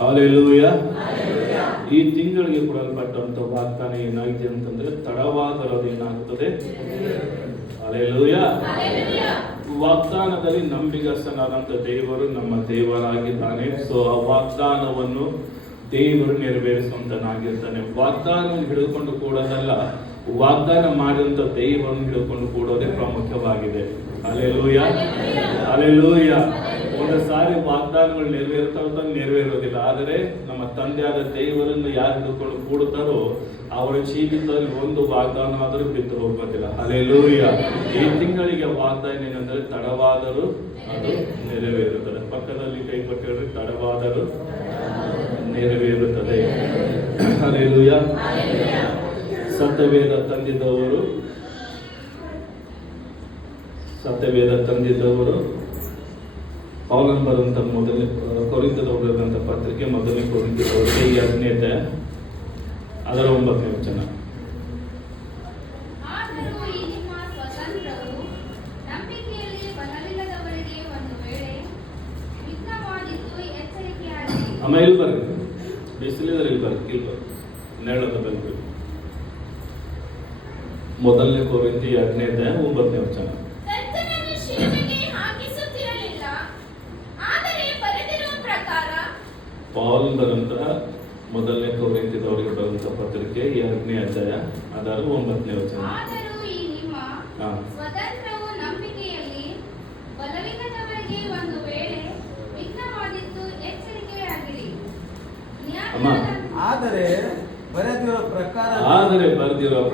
Hallelujah. ಈ ತಿಂಗಳಿಗೆ ಕೊಡಲ್ಪಟ್ಟಂತ ವಾಗ್ದಾನ ಏನಾಗಿದೆ ಅಂತಂದ್ರೆ ತಡವಾದರೂ ಏನಾಗುತ್ತದೆ. ಹಲ್ಲೆಲೂಯಾ. ವಾಗ್ದಾನದಲ್ಲಿ ನಂಬಿಗಸ್ತನಾದಂತ ದೇವರು ನಮ್ಮ ದೇವರಾಗಿದ್ದಾನೆ. ಸೊ ಆ ವಾಗ್ದಾನವನ್ನು ದೇವರು ನೆರವೇರಿಸುವಂತನಾಗಿರ್ತಾನೆ. ವಾಗ್ದಾನವನ್ನು ಹಿಡಿದುಕೊಂಡು ಕೂಡೋದಲ್ಲ, ವಾಗ್ದಾನ ಮಾಡಿದಂತ ದೇವರನ್ನು ಹಿಡಿದುಕೊಂಡು ಕೂಡೋದೇ ಪ್ರಾಮುಖ್ಯವಾಗಿದೆ. Hallelujah, hallelujah. ಒಂದು ಸಾರಿ ವಾಗ್ದಾನಗಳು ನೆರವೇರೋದಿಲ್ಲ. ಆದರೆ ನಮ್ಮ ತಂದೆಯಾದ ದೇವರನ್ನು ಯಾರು ಹಿಡಿದುಕೊಂಡು ಕೂಡುತ್ತಾರೋ ಅವರ ಜೀವಿತದಲ್ಲಿ ಒಂದು ವಾಗ್ದಾನ ಆದರೂ ಬಿದ್ದು ಹೋಗೋದಿಲ್ಲ. ಹಲ್ಲೆಲೂಯಾ. ಈ ತಿಂಗಳಿಗೆ ವಾಗ್ದಾನ ಏನಂದ್ರೆ ತಡವಾದರೂ ಅದು ನೆರವೇರುತ್ತದೆ. ಪಕ್ಕದಲ್ಲಿ ಕೈ ಕೊಟ್ಟಿದ್ರೆ ತಡವಾದರೂ ನೆರವೇರುತ್ತದೆ. ಹಲ್ಲೆಲೂಯಾ. ಸತ್ಯವೇದ ತಂದಿದ್ದವರು ಪೌಲನ್ ಬರೆದಂತ ಮೊದಲನೇ ಕೊರಿಂಥದವರಂತ ಪತ್ರಿಕೆ, ಮೊದಲನೇ ಕೊರಿಂಥದವರಿಗೆ 2ನೇ ಅಧ್ಯಾಯ ಅದರ 9ನೇ ವಚನ. ಆಮೇಲೆ ಇಲ್ಲಿ ಬರ್ರಿ, ಬಿಸಿಲಿದ್ರೆ ಇಲ್ಲಿ ಬರ್ರಿ, ಇಲ್ಲಿ ಬರ್ರಿ, ನೆರಳದ ಬೆಲ್ಬೇಕು. ಮೊದಲನೇ ಕೊರಿಂಥ 2ನೇ ಅಧ್ಯಾಯ 9ನೇ ವಚನ. ಪೌಲ್ ಬರಂತಹ ಮೊದಲನೇ ಕೊರಿಂಥದವರಿಗೆ ಬರುವಂತ ಪತ್ರಿಕೆ 2ನೇ ಅಧ್ಯಾಯ ಅದರ 9ನೇ ವಚನ. ಆದರೆ ಬರೆದಿರುವ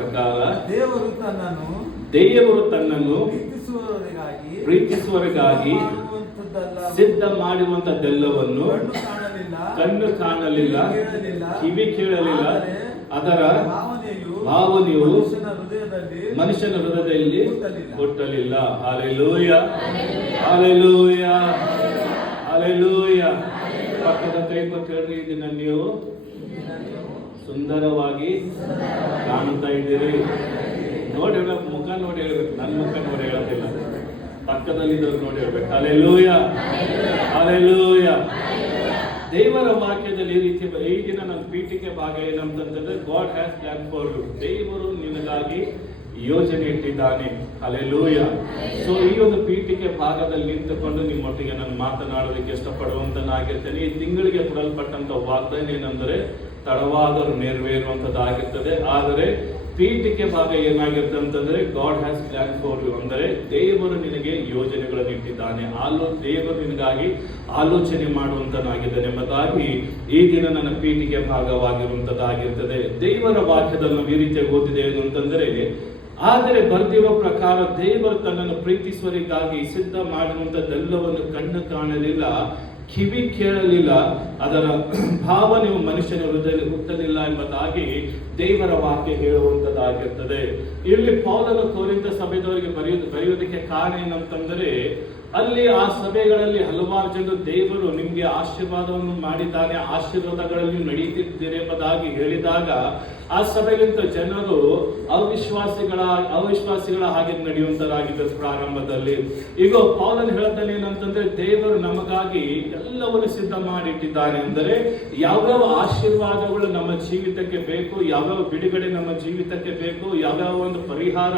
ಪ್ರಕಾರ ದೇವರು ತನ್ನನ್ನು ಪ್ರೀತಿಸುವವರಿಗಾಗಿ ಸಿದ್ಧ ಮಾಡಿರುವಂತದ್ದೆಲ್ಲವನ್ನು ಕಣ್ಣು ಕಾಣಲಿಲ್ಲ, ಕಿವಿ ಕೇಳಲಿಲ್ಲ, ಅದರ ಭಾವನೆಯು ಮನುಷ್ಯನ ಹೃದಯದಲ್ಲಿ ಹುಟ್ಟಲಿಲ್ಲ. Hallelujah, hallelujah, hallelujah. ಪಕ್ಕದ ಕೈ ಕೊಟ್ಟು ಹೇಳ್ರಿ, ಈ ದಿನ ನೀವು ಸುಂದರವಾಗಿ ಕಾಣುತ್ತಾ ಇದ್ದೀರಿ. ನೋಡಿ ಹೇಳ್ಬೇಕು, ಮುಖ ನೋಡಿ ಹೇಳ್ಬೇಕು, ನನ್ನ ಮುಖ ನೋಡಿ ಹೇಳೋದಿಲ್ಲ, ಪಕ್ಕದಲ್ಲಿದ್ದವ್ರು ನೋಡಿ ಹೇಳ್ಬೇಕು. Hallelujah, hallelujah. ದೇವರ ವಾಕ್ಯದಲ್ಲಿ ಈ ರೀತಿ ಈ ದಿನ ನನ್ನ ಪೀಠಿಕೆ ಭಾಗ ಏನಂತಂದ್ರೆ God has plan for you. ದೇವರು ನಿನಗಾಗಿ ಯೋಜನೆ ಇಟ್ಟಿದ್ದಾನೆ. ಹಲ್ಲೆಲೂಯಾ. ಸೊ ಈ ಒಂದು ಪೀಠಿಕೆ ಭಾಗದಲ್ಲಿ ನಿಂತುಕೊಂಡು ನಿಮ್ಮೊಟ್ಟಿಗೆ ನಾನು ಮಾತನಾಡೋದಕ್ಕೆ ಇಷ್ಟಪಡುವಂತನಾಗಿರ್ತೇನೆ. ಈ ತಿಂಗಳಿಗೆ ಕೊಡಲ್ಪಟ್ಟಂತ ವಾಗ್ದಾನ ಏನಂದ್ರೆ ತಡವಾದರೂ ನೆರವೇರುವಂತದ್ದಾಗಿರ್ತದೆ. ಆದರೆ ಪೀಠಿಕೆ ಭಾಗ ಏನಾಗಿರುತ್ತೆ ಅಂತಂದ್ರೆ God has plan for you, ಅಂದರೆ ದೇವರು ನಿನಗೆ ಯೋಜನೆಗಳನ್ನು ಇಟ್ಟಿದ್ದಾನೆ. ದೇವರು ನಿನಗಾಗಿ ಆಲೋಚನೆ ಮಾಡುವಂತನಾಗಿದ್ದಾನೆ ಎಂಬುದಾಗಿ ಈ ದಿನ ನನ್ನ ಪೀಠಿಕೆ ಭಾಗವಾಗಿರುವಂತದ್ದಾಗಿರ್ತದೆ. ದೇವರ ವಾಕ್ಯದಲ್ಲಿ ನಾವು ಈ ರೀತಿ ಓದಿದೆ ಏನು ಅಂತಂದ್ರೆ, ಆದರೆ ಬರೆದಿರುವ ಪ್ರಕಾರ ದೇವರು ತನ್ನನ್ನು ಪ್ರೀತಿಸುವವರಿಗಾಗಿ ಸಿದ್ಧ ಮಾಡಿರುವಂತದ್ದೆಲ್ಲವನ್ನು ಕಣ್ಣು ಕಾಣಲಿಲ್ಲ, ಕಿವಿ ಕೇಳಲಿಲ್ಲ, ಅದರ ಭಾವನೆಯು ಮನುಷ್ಯನ ಹೃದಯದಲ್ಲಿ ಹುಟ್ಟಲಿಲ್ಲ ಎಂಬುದಾಗಿ ದೇವರ ವಾಕ್ಯ ಹೇಳುವಂತದ್ದಾಗಿರ್ತದೆ. ಇಲ್ಲಿ ಪೌಲನು ಕೊರಿಂಥ ಸಭೆದವರಿಗೆ ಬರೆಯುವುದಕ್ಕೆ ಕಾರಣ ಏನಂತಂದರೆ, ಅಲ್ಲಿ ಆ ಸಭೆಗಳಲ್ಲಿ ಹಲವಾರು ಜನರು ದೇವರು ನಿಮ್ಗೆ ಆಶೀರ್ವಾದವನ್ನು ಮಾಡಿದ್ದಾನೆ, ಆಶೀರ್ವಾದಗಳಲ್ಲಿ ನಡೆಯುತ್ತಿದ್ದೀರಿ ಎಂಬುದಾಗಿ ಹೇಳಿದಾಗ ಆ ಸಭೆಗಿಂತ ಜನರು ಅವಿಶ್ವಾಸಿಗಳ ಹಾಗೆ ನಡೆಯುವಂತರಾಗಿದ್ದರು ಪ್ರಾರಂಭದಲ್ಲಿ. ಈಗ ಪೌಲನ್ ಹೇಳ್ತಾನೆ ಏನಂತಂದ್ರೆ, ದೇವರು ನಮಗಾಗಿ ಎಲ್ಲವನ್ನು ಸಿದ್ಧ ಮಾಡಿಟ್ಟಿದ್ದಾನೆ. ಅಂದರೆ ಯಾವ್ಯಾವ ಆಶೀರ್ವಾದಗಳು ನಮ್ಮ ಜೀವಿತಕ್ಕೆ ಬೇಕು, ಯಾವ್ಯಾವ ಬಿಡುಗಡೆ ನಮ್ಮ ಜೀವಿತಕ್ಕೆ ಬೇಕು, ಯಾವ್ಯಾವ ಒಂದು ಪರಿಹಾರ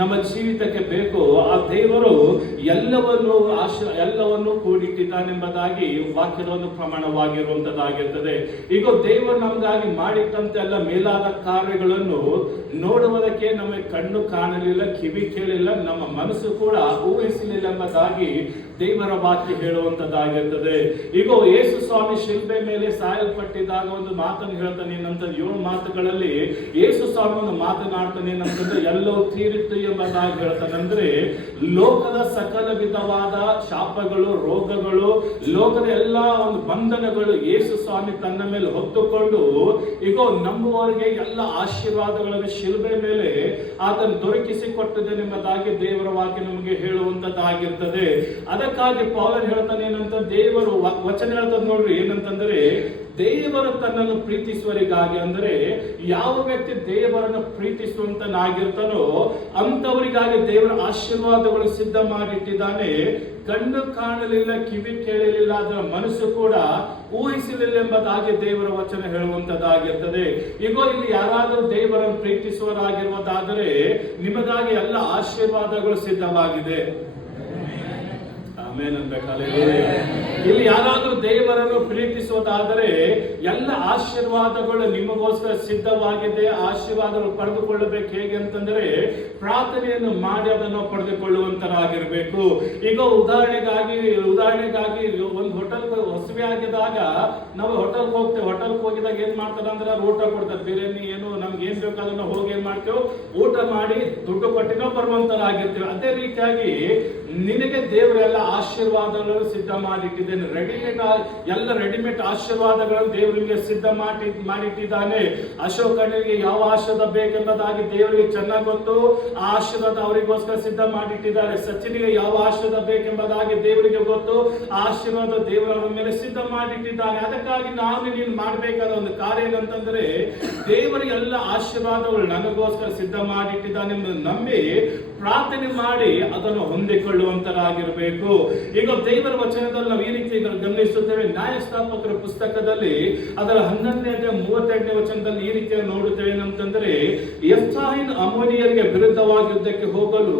ನಮ್ಮ ಜೀವಿತಕ್ಕೆ ಬೇಕು, ಆ ದೇವರು ಎಲ್ಲವನ್ನು ಕೂಡಿಟ್ಟಿದ್ದಾನೆಂಬುದಾಗಿ ವಾಕ್ಯದ ಒಂದು ಪ್ರಮಾಣವಾಗಿರುವಂತದ್ದಾಗಿರ್ತದೆ. ಈಗ ದೇವರು ನಮಗಾಗಿ ಮಾಡಿಟ್ಟಂತ ಎಲ್ಲ ಮೇಲಾದ ಕಾರ್ಯಗಳನ್ನು ನೋಡುವುದಕ್ಕೆ ನಮಗೆ ಕಣ್ಣು ಕಾಣಲಿಲ್ಲ, ಕಿವಿ ಕೇಳಿಲ್ಲ, ನಮ್ಮ ಮನಸ್ಸು ಕೂಡ ಊಹಿಸಲಿಲ್ಲ ಎಂಬುದಾಗಿ ದೇವರ ವಾಕ್ಯ ಹೇಳುವಂತದ್ದಾಗಿರ್ತದೆ. ಈಗ ಯೇಸು ಸ್ವಾಮಿ ಶಿಲ್ಪೆ ಮೇಲೆ ಸಾಯಲ್ಪಟ್ಟಿದ್ದಾಗ ಒಂದು ಮಾತನ್ನು ಹೇಳ್ತಾನೆ ಏನಂತ, 7 ಮಾತುಗಳಲ್ಲಿ ಯೇಸು ಸ್ವಾಮಿ ಒಂದು ಮಾತನಾಡ್ತಾನೆ ಏನಂತಂದ್ರೆ, ಎಲ್ಲವೂ ತೀರಿತ್ತು ಎಂಬುದಾಗಿ ಹೇಳ್ತಾನೆ. ಅಂದ್ರೆ ಲೋಕದ ಸಕಲ ವಿಧವಾದ ಶಾಪಗಳು, ರೋಗಗಳು, ಲೋಕದ ಎಲ್ಲಾ ಒಂದು ಬಂಧನಗಳು ಯೇಸು ಸ್ವಾಮಿ ತನ್ನ ಮೇಲೆ ಹೊತ್ತುಕೊಂಡು ಈಗ ನಂಬುವವರಿಗೆ ಎಲ್ಲ ಆಶೀರ್ವಾದಗಳನ್ನು ಶಿಲ್ಬೆ ಮೇಲೆ ಆತನು ದೊರಕಿಸಿ ಕೊಟ್ಟಿದ್ದಾನೆ ಎಂಬುದಾಗಿ ದೇವರ ವಾಕ್ಯ ನಮಗೆ ಹೇಳುವಂತದ್ದಾಗಿರ್ತದೆ. ಅದಕ್ಕಾಗಿ ಪೌಲನ್ ಹೇಳ್ತಾನೆ ಏನಂತ, ದೇವರು ವಚನ ಹೇಳ್ತದೆ ನೋಡ್ರಿ ಏನಂತಂದ್ರೆ, ದೇವರು ತನ್ನನ್ನು ಪ್ರೀತಿಸುವವರಿಗಾಗಿ, ಅಂದರೆ ಯಾವ ವ್ಯಕ್ತಿ ದೇವರನ್ನು ಪ್ರೀತಿಸುವಂತನಾಗಿರ್ತಾನೋ ಅಂತವರಿಗಾಗಿ ದೇವರ ಆಶೀರ್ವಾದಗಳು ಸಿದ್ಧ ಮಾಡಿಟ್ಟಿದ್ದಾನೆ. ಕಣ್ಣು ಕಾಣಲಿಲ್ಲ, ಕಿವಿ ಕೇಳಲಿಲ್ಲ, ಅದರ ಮನಸ್ಸು ಕೂಡ ಊಹಿಸಲಿಲ್ಲ ಎಂಬುದಾಗಿ ದೇವರ ವಚನ ಹೇಳುವಂತದ್ದಾಗಿರ್ತದೆ. ಈಗ ಇಲ್ಲಿ ಯಾರಾದರೂ ದೇವರನ್ನು ಪ್ರೀತಿಸುವರಾಗಿರುವುದಾದರೆ ನಿಮಗಾಗಿ ಎಲ್ಲ ಆಶೀರ್ವಾದಗಳು ಸಿದ್ಧವಾಗಿದೆ. ಇಲ್ಲಿ ಯಾರಾದರೂ ದೇವರನ್ನು ಪ್ರೀತಿಸುವುದಾದರೆ ಎಲ್ಲ ಆಶೀರ್ವಾದಗಳು ನಿಮಗೋಸ್ಕರ ಸಿದ್ಧವಾಗಿದೆ. ಆಶೀರ್ವಾದಗಳು ಪಡೆದುಕೊಳ್ಳಬೇಕು ಹೇಗೆ ಅಂತಂದ್ರೆ ಪ್ರಾರ್ಥನೆಯನ್ನು ಮಾಡಿ ಅದನ್ನು ಪಡೆದುಕೊಳ್ಳುವಂತರಾಗಿರ್ಬೇಕು. ಈಗ ಉದಾಹರಣೆಗಾಗಿ ಒಂದು ಹೋಟೆಲ್ ಹೊಸಬೆ ಆಗಿದಾಗ ನಾವು ಹೋಟೆಲ್ ಹೋಗ್ತೇವೆ. ಹೋಟೆಲ್ ಹೋಗಿದಾಗ ಏನ್ ಮಾಡ್ತಾರೆ ಅಂದ್ರೆ ಊಟ ಕೊಡ್ತಾರೆ, ಬಿರಿಯಾನಿ ಏನು ನಮ್ಗೆ ಏನ್ ಬೇಕು ಅದನ್ನ ಹೋಗಿ ಏನ್ ಮಾಡ್ತೇವೆ, ಊಟ ಮಾಡಿ ದುಡ್ಡು ಕೊಟ್ಟಿನೋ ಬರುವಂತರಾಗಿರ್ತೇವೆ. ಅದೇ ರೀತಿಯಾಗಿ ನಿನಗೆ ದೇವರೆಲ್ಲ ಆಶೀರ್ವಾದಗಳನ್ನು ಸಿದ್ಧ ಮಾಡಿಟ್ಟಿದ್ದೇನೆ. ರೆಡಿಮೇಡ್ ಆಶೀರ್ವಾದಗಳನ್ನು ದೇವರಿಗೆ ಸಿದ್ಧ ಮಾಡಿಟ್ಟಿದ್ದಾನೆ. ಅಶೋಕನಿಗೆ ಯಾವ ಆಶೀರ್ವಾದ ಬೇಕೆಂಬುದಾಗಿ ದೇವರಿಗೆ ಚೆನ್ನಾಗಿ ಗೊತ್ತು. ಆ ಆಶೀರ್ವಾದ ಅವರಿಗೋಸ್ಕರ ಸಿದ್ಧ ಮಾಡಿಟ್ಟಿದ್ದಾರೆ. ಸಚಿನಿಗೆ ಯಾವ ಆಶೀರ್ವಾದ ಬೇಕೆಂಬುದಾಗಿ ದೇವರಿಗೆ ಗೊತ್ತು. ಆ ಆಶೀರ್ವಾದ ದೇವರ ಮೇಲೆ ಸಿದ್ಧ ಮಾಡಿಟ್ಟಿದ್ದಾನೆ. ಅದಕ್ಕಾಗಿ ನೀನು ಮಾಡಬೇಕಾದ ಒಂದು ಕಾರ್ಯ ಏನಂತಂದ್ರೆ ದೇವರ ಎಲ್ಲ ಆಶೀರ್ವಾದಗಳು ನನಗೋಸ್ಕರ ಸಿದ್ಧ ಮಾಡಿಟ್ಟಿದ್ದಾನೆ ಎಂಬುದನ್ನು ನಂಬಿ ಪ್ರಾರ್ಥನೆ ಮಾಡಿ ಅದನ್ನು ಹೊಂದಿಕೊಳ್ಳುವಂತರಾಗಿರಬೇಕು. ಈಗ ದೇವರ ವಚನದಲ್ಲಿ ನಾವು ಈ ರೀತಿ ಗಮನಿಸುತ್ತೇವೆ. ನ್ಯಾಯಸ್ಥಾಪಕರ ಪುಸ್ತಕದಲ್ಲಿ ಅದರ 11ನೇ 32ನೇ ವಚನದಲ್ಲಿ ಈ ರೀತಿಯ ನೋಡುತ್ತೇವೆ ಏನಂತಂದ್ರೆ, ಯೆಫ್ತಾಹನು ಅಮ್ಮೋನಿಯರಿಗೆ ವಿರುದ್ಧವಾಗಿ ಯುದ್ಧಕ್ಕೆ ಹೋಗಲು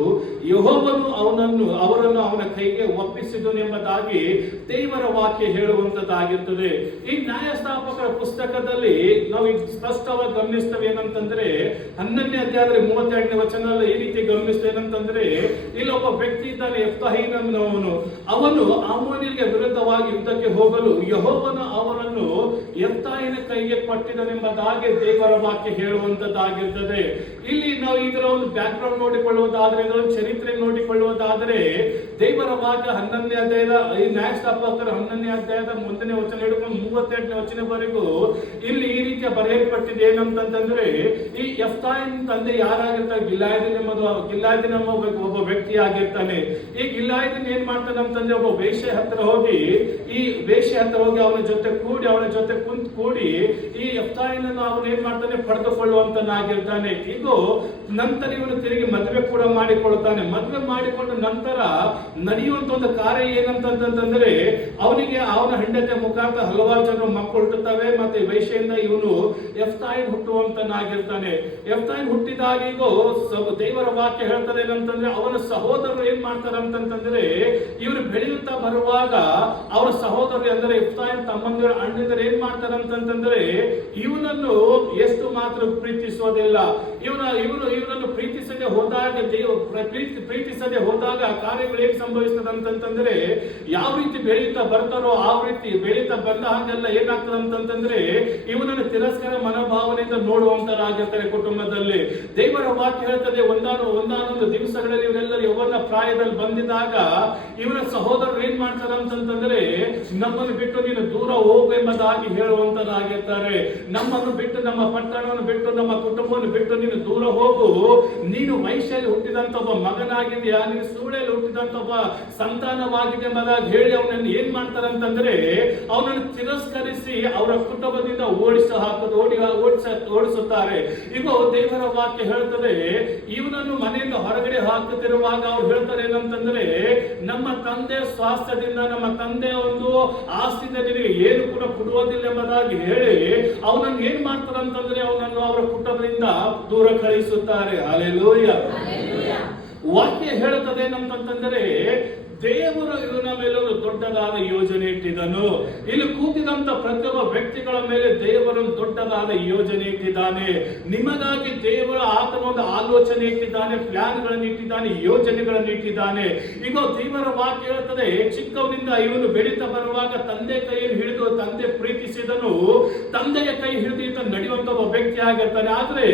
ಯೆಹೋವನು ಅವರನ್ನು ಅವನ ಕೈಗೆ ಒಪ್ಪಿಸಿದನು ಎಂಬುದಾಗಿ ದೇವರ ವಾಕ್ಯ ಹೇಳುವಂತದ್ದಾಗಿರ್ತದೆ. ಈ ನ್ಯಾಯಸ್ಥಾಪಕರ ಪುಸ್ತಕದಲ್ಲಿ ನಾವು ಸ್ಪಷ್ಟವಾಗಿ ಗಮನಿಸ್ತೇವೆ ಏನಂತಂದ್ರೆ 11ನೇ ಅಧ್ಯಾಯದಲ್ಲಿ 32ನೇ ವಚನದಲ್ಲಿ ಈ ರೀತಿ ಗಮನಿಸ್ತೇವೆ ಏನಂತಂದ್ರೆ, ಇಲ್ಲಿ ಒಬ್ಬ ವ್ಯಕ್ತಿ ಇದ್ದಾನೆ ಯೆಫ್ತಾಹನವನು. ಅವನು ಅಮ್ಮೋನಿಯರಿಗೆ ವಿರುದ್ಧವಾಗಿ ಯುದ್ಧಕ್ಕೆ ಹೋಗಲು ಯೆಹೋವನು ಅವರನ್ನು ಯೆಫ್ತಾಹನ ಕೈಗೆ ಕೊಟ್ಟಿದನೆಂಬುದಾಗಿ ದೇವರ ವಾಕ್ಯ ಹೇಳುವಂತದ್ದಾಗಿರ್ತದೆ. ಇಲ್ಲಿ ನಾವು ಇದರ ಒಂದು ಬ್ಯಾಕ್ ಗ್ರೌಂಡ್ ನೋಡಿಕೊಳ್ಳುವುದಾದ್ರೆ, ಇದರ ಚರಿತ್ರೆ ನೋಡಿಕೊಳ್ಳುವುದಾದರೆ ದೇವರ ವಾಕ್ಯ 11ನೇ ಅಧ್ಯಾಯದ ಈ ನ್ಯಾಯಸ್ಥಾಪಕರ 11ನೇ ಅಧ್ಯಾಯದ 1ನೇ ವಚನ ಹಿಡಿಕೊಂಡು 32ನೇ ವಚನವರೆಗೂ ಇಲ್ಲಿ ಈ ರೀತಿಯ ಬರೆಯಲ್ಪಟ್ಟಿದೆ. ಏನಂತಂದ್ರೆ, ಈ ಯೆಫ್ತಾಹನ ತಂದೆ ಯಾರಾಗಿರ್ತಾರೆ, ಗಿಲ್ಯಾದಿನ ಒಬ್ಬ ವ್ಯಕ್ತಿ ಆಗಿರ್ತಾನೆ. ಈ ಗಿಲ್ಯಾದಿನ ಏನ್ ಮಾಡ್ತಾನೆ ಅಂತಂದ್ರೆ ಒಬ್ಬ ವೇಶ್ಯೆ ಹತ್ರ ಹೋಗಿ ಅವನ ಜೊತೆ ಕೂಡಿ ಈ ಯೆಫ್ತಾಹನನ್ನು ಅವನು ಏನ್ ಮಾಡ್ತಾನೆ, ಪಡೆದುಕೊಳ್ಳುವಂತನಾಗಿರ್ತಾನೆ. ಈಗ ನಂತರ ಇವನು ತಿರುಗಿ ಮದುವೆ ಕೂಡ ಮಾಡಿಕೊಳ್ತಾನೆ. ಮದುವೆ ಮಾಡಿಕೊಂಡ ನಂತರ ನಡೆಯುವಂತ ಒಂದು ಕಾರ್ಯ ಏನಂತಂದ್ರೆ, ಅವನಿಗೆ ಅವನ ಹೆಂಡತಿಯ ಮುಖಾಂತರ ಹಲವಾರು ಜನ ಮಕ್ಕಳು ಹುಟ್ಟುತ್ತವೆ. ಮತ್ತೆ ವೇಶ್ಯೆಯಿಂದ ಇವನು ಯೆಫ್ತಾಹನ ಹುಟ್ಟುವಂತನಾಗಿರ್ತಾನೆ. ಯೆಫ್ತಾಹನ ಹುಟ್ಟಿದಾಗ ಈಗ ದೇವರ ವಾಕ್ಯ ಹೇಳ್ತದೆ ಏನಂತಂದ್ರೆ, ಅವನ ಸಹೋದರರು ಏನ್ ಮಾಡ್ತಾರೆ ಅಂತಂದ್ರೆ, ಇವರು ಬೆಳೆಯುತ್ತಾ ಬರುವಾಗ ಅವರ ಸಹೋದರರು ಅಂದರೆ ಯೆಫ್ತಾಹನ ತಮ್ಮಂದಿರ ಅಣ್ಣಂದಿರು ಏನ್ ಮಾಡ್ತಾರೆ ಅಂತಂದ್ರೆ, ಇವನನ್ನು ಎಷ್ಟು ಮಾತ್ರ ಪ್ರೀತಿಸೋದಿಲ್ಲ. ಇವನನ್ನು ಪ್ರೀತಿಸದೆ ಹೋದಾಗ ಕಾರ್ಯಗಳು ಹೇಗೆ ಸಂಭವಿಸ್ತದೆ ಅಂತಂದ್ರೆ, ಯಾವ ರೀತಿ ಬೆಳೆಯುತ್ತಾ ಬರ್ತಾರೋ ಆ ರೀತಿ ಬೆಳೀತಾ ಬಂದ ಹಾಗೆಲ್ಲ ಏನಾಗ್ತದೆ ಅಂತಂದ್ರೆ ಇವನನ್ನು ತಿರಸ್ಕಾರ ಮನೋಭಾವನೆಯಿಂದ ನೋಡುವಂತರಾಗಿರ್ತಾರೆ ಕುಟುಂಬದಲ್ಲಿ. ದೇವರ ವಾಕ್ಯ ಹೇಳ್ತದೆ, ಒಂದಾನೊಂದು ದಿವಸಗಳಲ್ಲಿ ಇವರೆಲ್ಲರೂ ಯೌವನ ಪ್ರಾಯದಲ್ಲಿ ಬಂದಿದಾಗ ಇವನ ಸಹೋದರರು ಏನ್ ಮಾಡ್ತಾರೆ ಅಂತಂದ್ರೆ, ನಮ್ಮನ್ನು ಬಿಟ್ಟು ನೀನು ದೂರ ಹೋಗು ಎಂಬುದಾಗಿ ಹೇಳುವಂತರಾಗಿರ್ತಾರೆ. ನಮ್ಮನ್ನು ಬಿಟ್ಟು, ನಮ್ಮ ಪಟ್ಟಣವನ್ನು ಬಿಟ್ಟು, ನಮ್ಮ ಕುಟುಂಬವನ್ನು ಬಿಟ್ಟು ನೀನು ದೂರ ಹೋಗು. ನೀನು ವೈಶ್ಯಲ್ಲಿ ಹುಟ್ಟಿದಂತ ಒಬ್ಬ ಮಗನಾಗಿದೆಯಾ, ನೀನು ಸೂಳೆಯಲ್ಲಿ ಹುಟ್ಟಿದಂತ ಒಬ್ಬ ಸಂತಾನವಾಗಿದೆ ಎಂಬುದಾಗಿ ಹೇಳಿ ಅವನನ್ನು ಏನ್ ಮಾಡ್ತಾರೆ ಅಂತಂದ್ರೆ ಅವನನ್ನು ತಿರಸ್ಕರಿಸಿ ಅವರ ಕುಟುಂಬದಿಂದ ಓಡಿಸುತ್ತಾರೆ. ಈಗ ದೇವರ ವಾಕ್ಯ ಹೇಳ್ತದೆ, ಇವನನ್ನು ಮನೆಯಿಂದ ಹೊರಗಡೆ ಹಾಕುತ್ತಿರುವಾಗ ಅವ್ರು ಹೇಳ್ತಾರೆ ಏನಂತಂದ್ರೆ, ನಮ್ಮ ತಂದೆ ಸ್ವಾಸ್ಥ್ಯದಿಂದ, ನಮ್ಮ ತಂದೆಯ ಒಂದು ಆಸ್ತಿಯಿಂದ ನಿನಗೆ ಏನು ಕೂಡ ಕೊಡುವುದಿಲ್ಲ ಎಂಬುದಾಗಿ ಹೇಳಿ ಅವನನ್ನು ಏನ್ ಮಾಡ್ತಾರೆ ಅಂತಂದ್ರೆ ಅವನನ್ನು ಅವರ ಕುಟುಂಬದಿಂದ ದೂರ ಕಳಿಸುತ್ತಾರೆ. ಹಲ್ಲೆಲೂಯಾ. ವಾಕ್ಯ ಹೇಳುತ್ತದೆ ಏನಂತಂದ್ರೆ, ದೇವರು ಇವನ ಮೇಲೆ ಒಂದು ದೊಡ್ಡದಾದ ಯೋಜನೆ ಇಟ್ಟಿದ್ದನು. ಇಲ್ಲಿ ಕೂತಿದಂತ ಪ್ರತಿಯೊಬ್ಬ ವ್ಯಕ್ತಿಗಳ ಮೇಲೆ ದೇವರು ದೊಡ್ಡದಾದ ಯೋಜನೆ ಇಟ್ಟಿದ್ದಾನೆ. ನಿಮಗಾಗಿ ದೇವರು ಆತನ ಒಂದು ಆಲೋಚನೆ ಇಟ್ಟಿದ್ದಾನೆ, ಪ್ಲಾನ್ಗಳನ್ನು ಇಟ್ಟಿದ್ದಾನೆ, ಯೋಜನೆಗಳನ್ನು ಇಟ್ಟಿದ್ದಾನೆ. ಈಗ ದೇವರ ವಾಕ್ಯ ಹೇಳ್ತದೆ, ಚಿಕ್ಕವನಿಂದ ಇವನು ಬೆಳೀತಾ ಬರುವಾಗ ತಂದೆ ಕೈಯನ್ನು ಹಿಡಿದು ತಂದೆ ಪ್ರೀತಿಸಿದನು. ತಂದೆ ತಂದೆಯ ಕೈ ಹಿಡಿದು ಈತನು ನಡೆಯುವಂತ ಒಬ್ಬ ವ್ಯಕ್ತಿ ಆಗಿರ್ತಾನೆ. ಆದ್ರೆ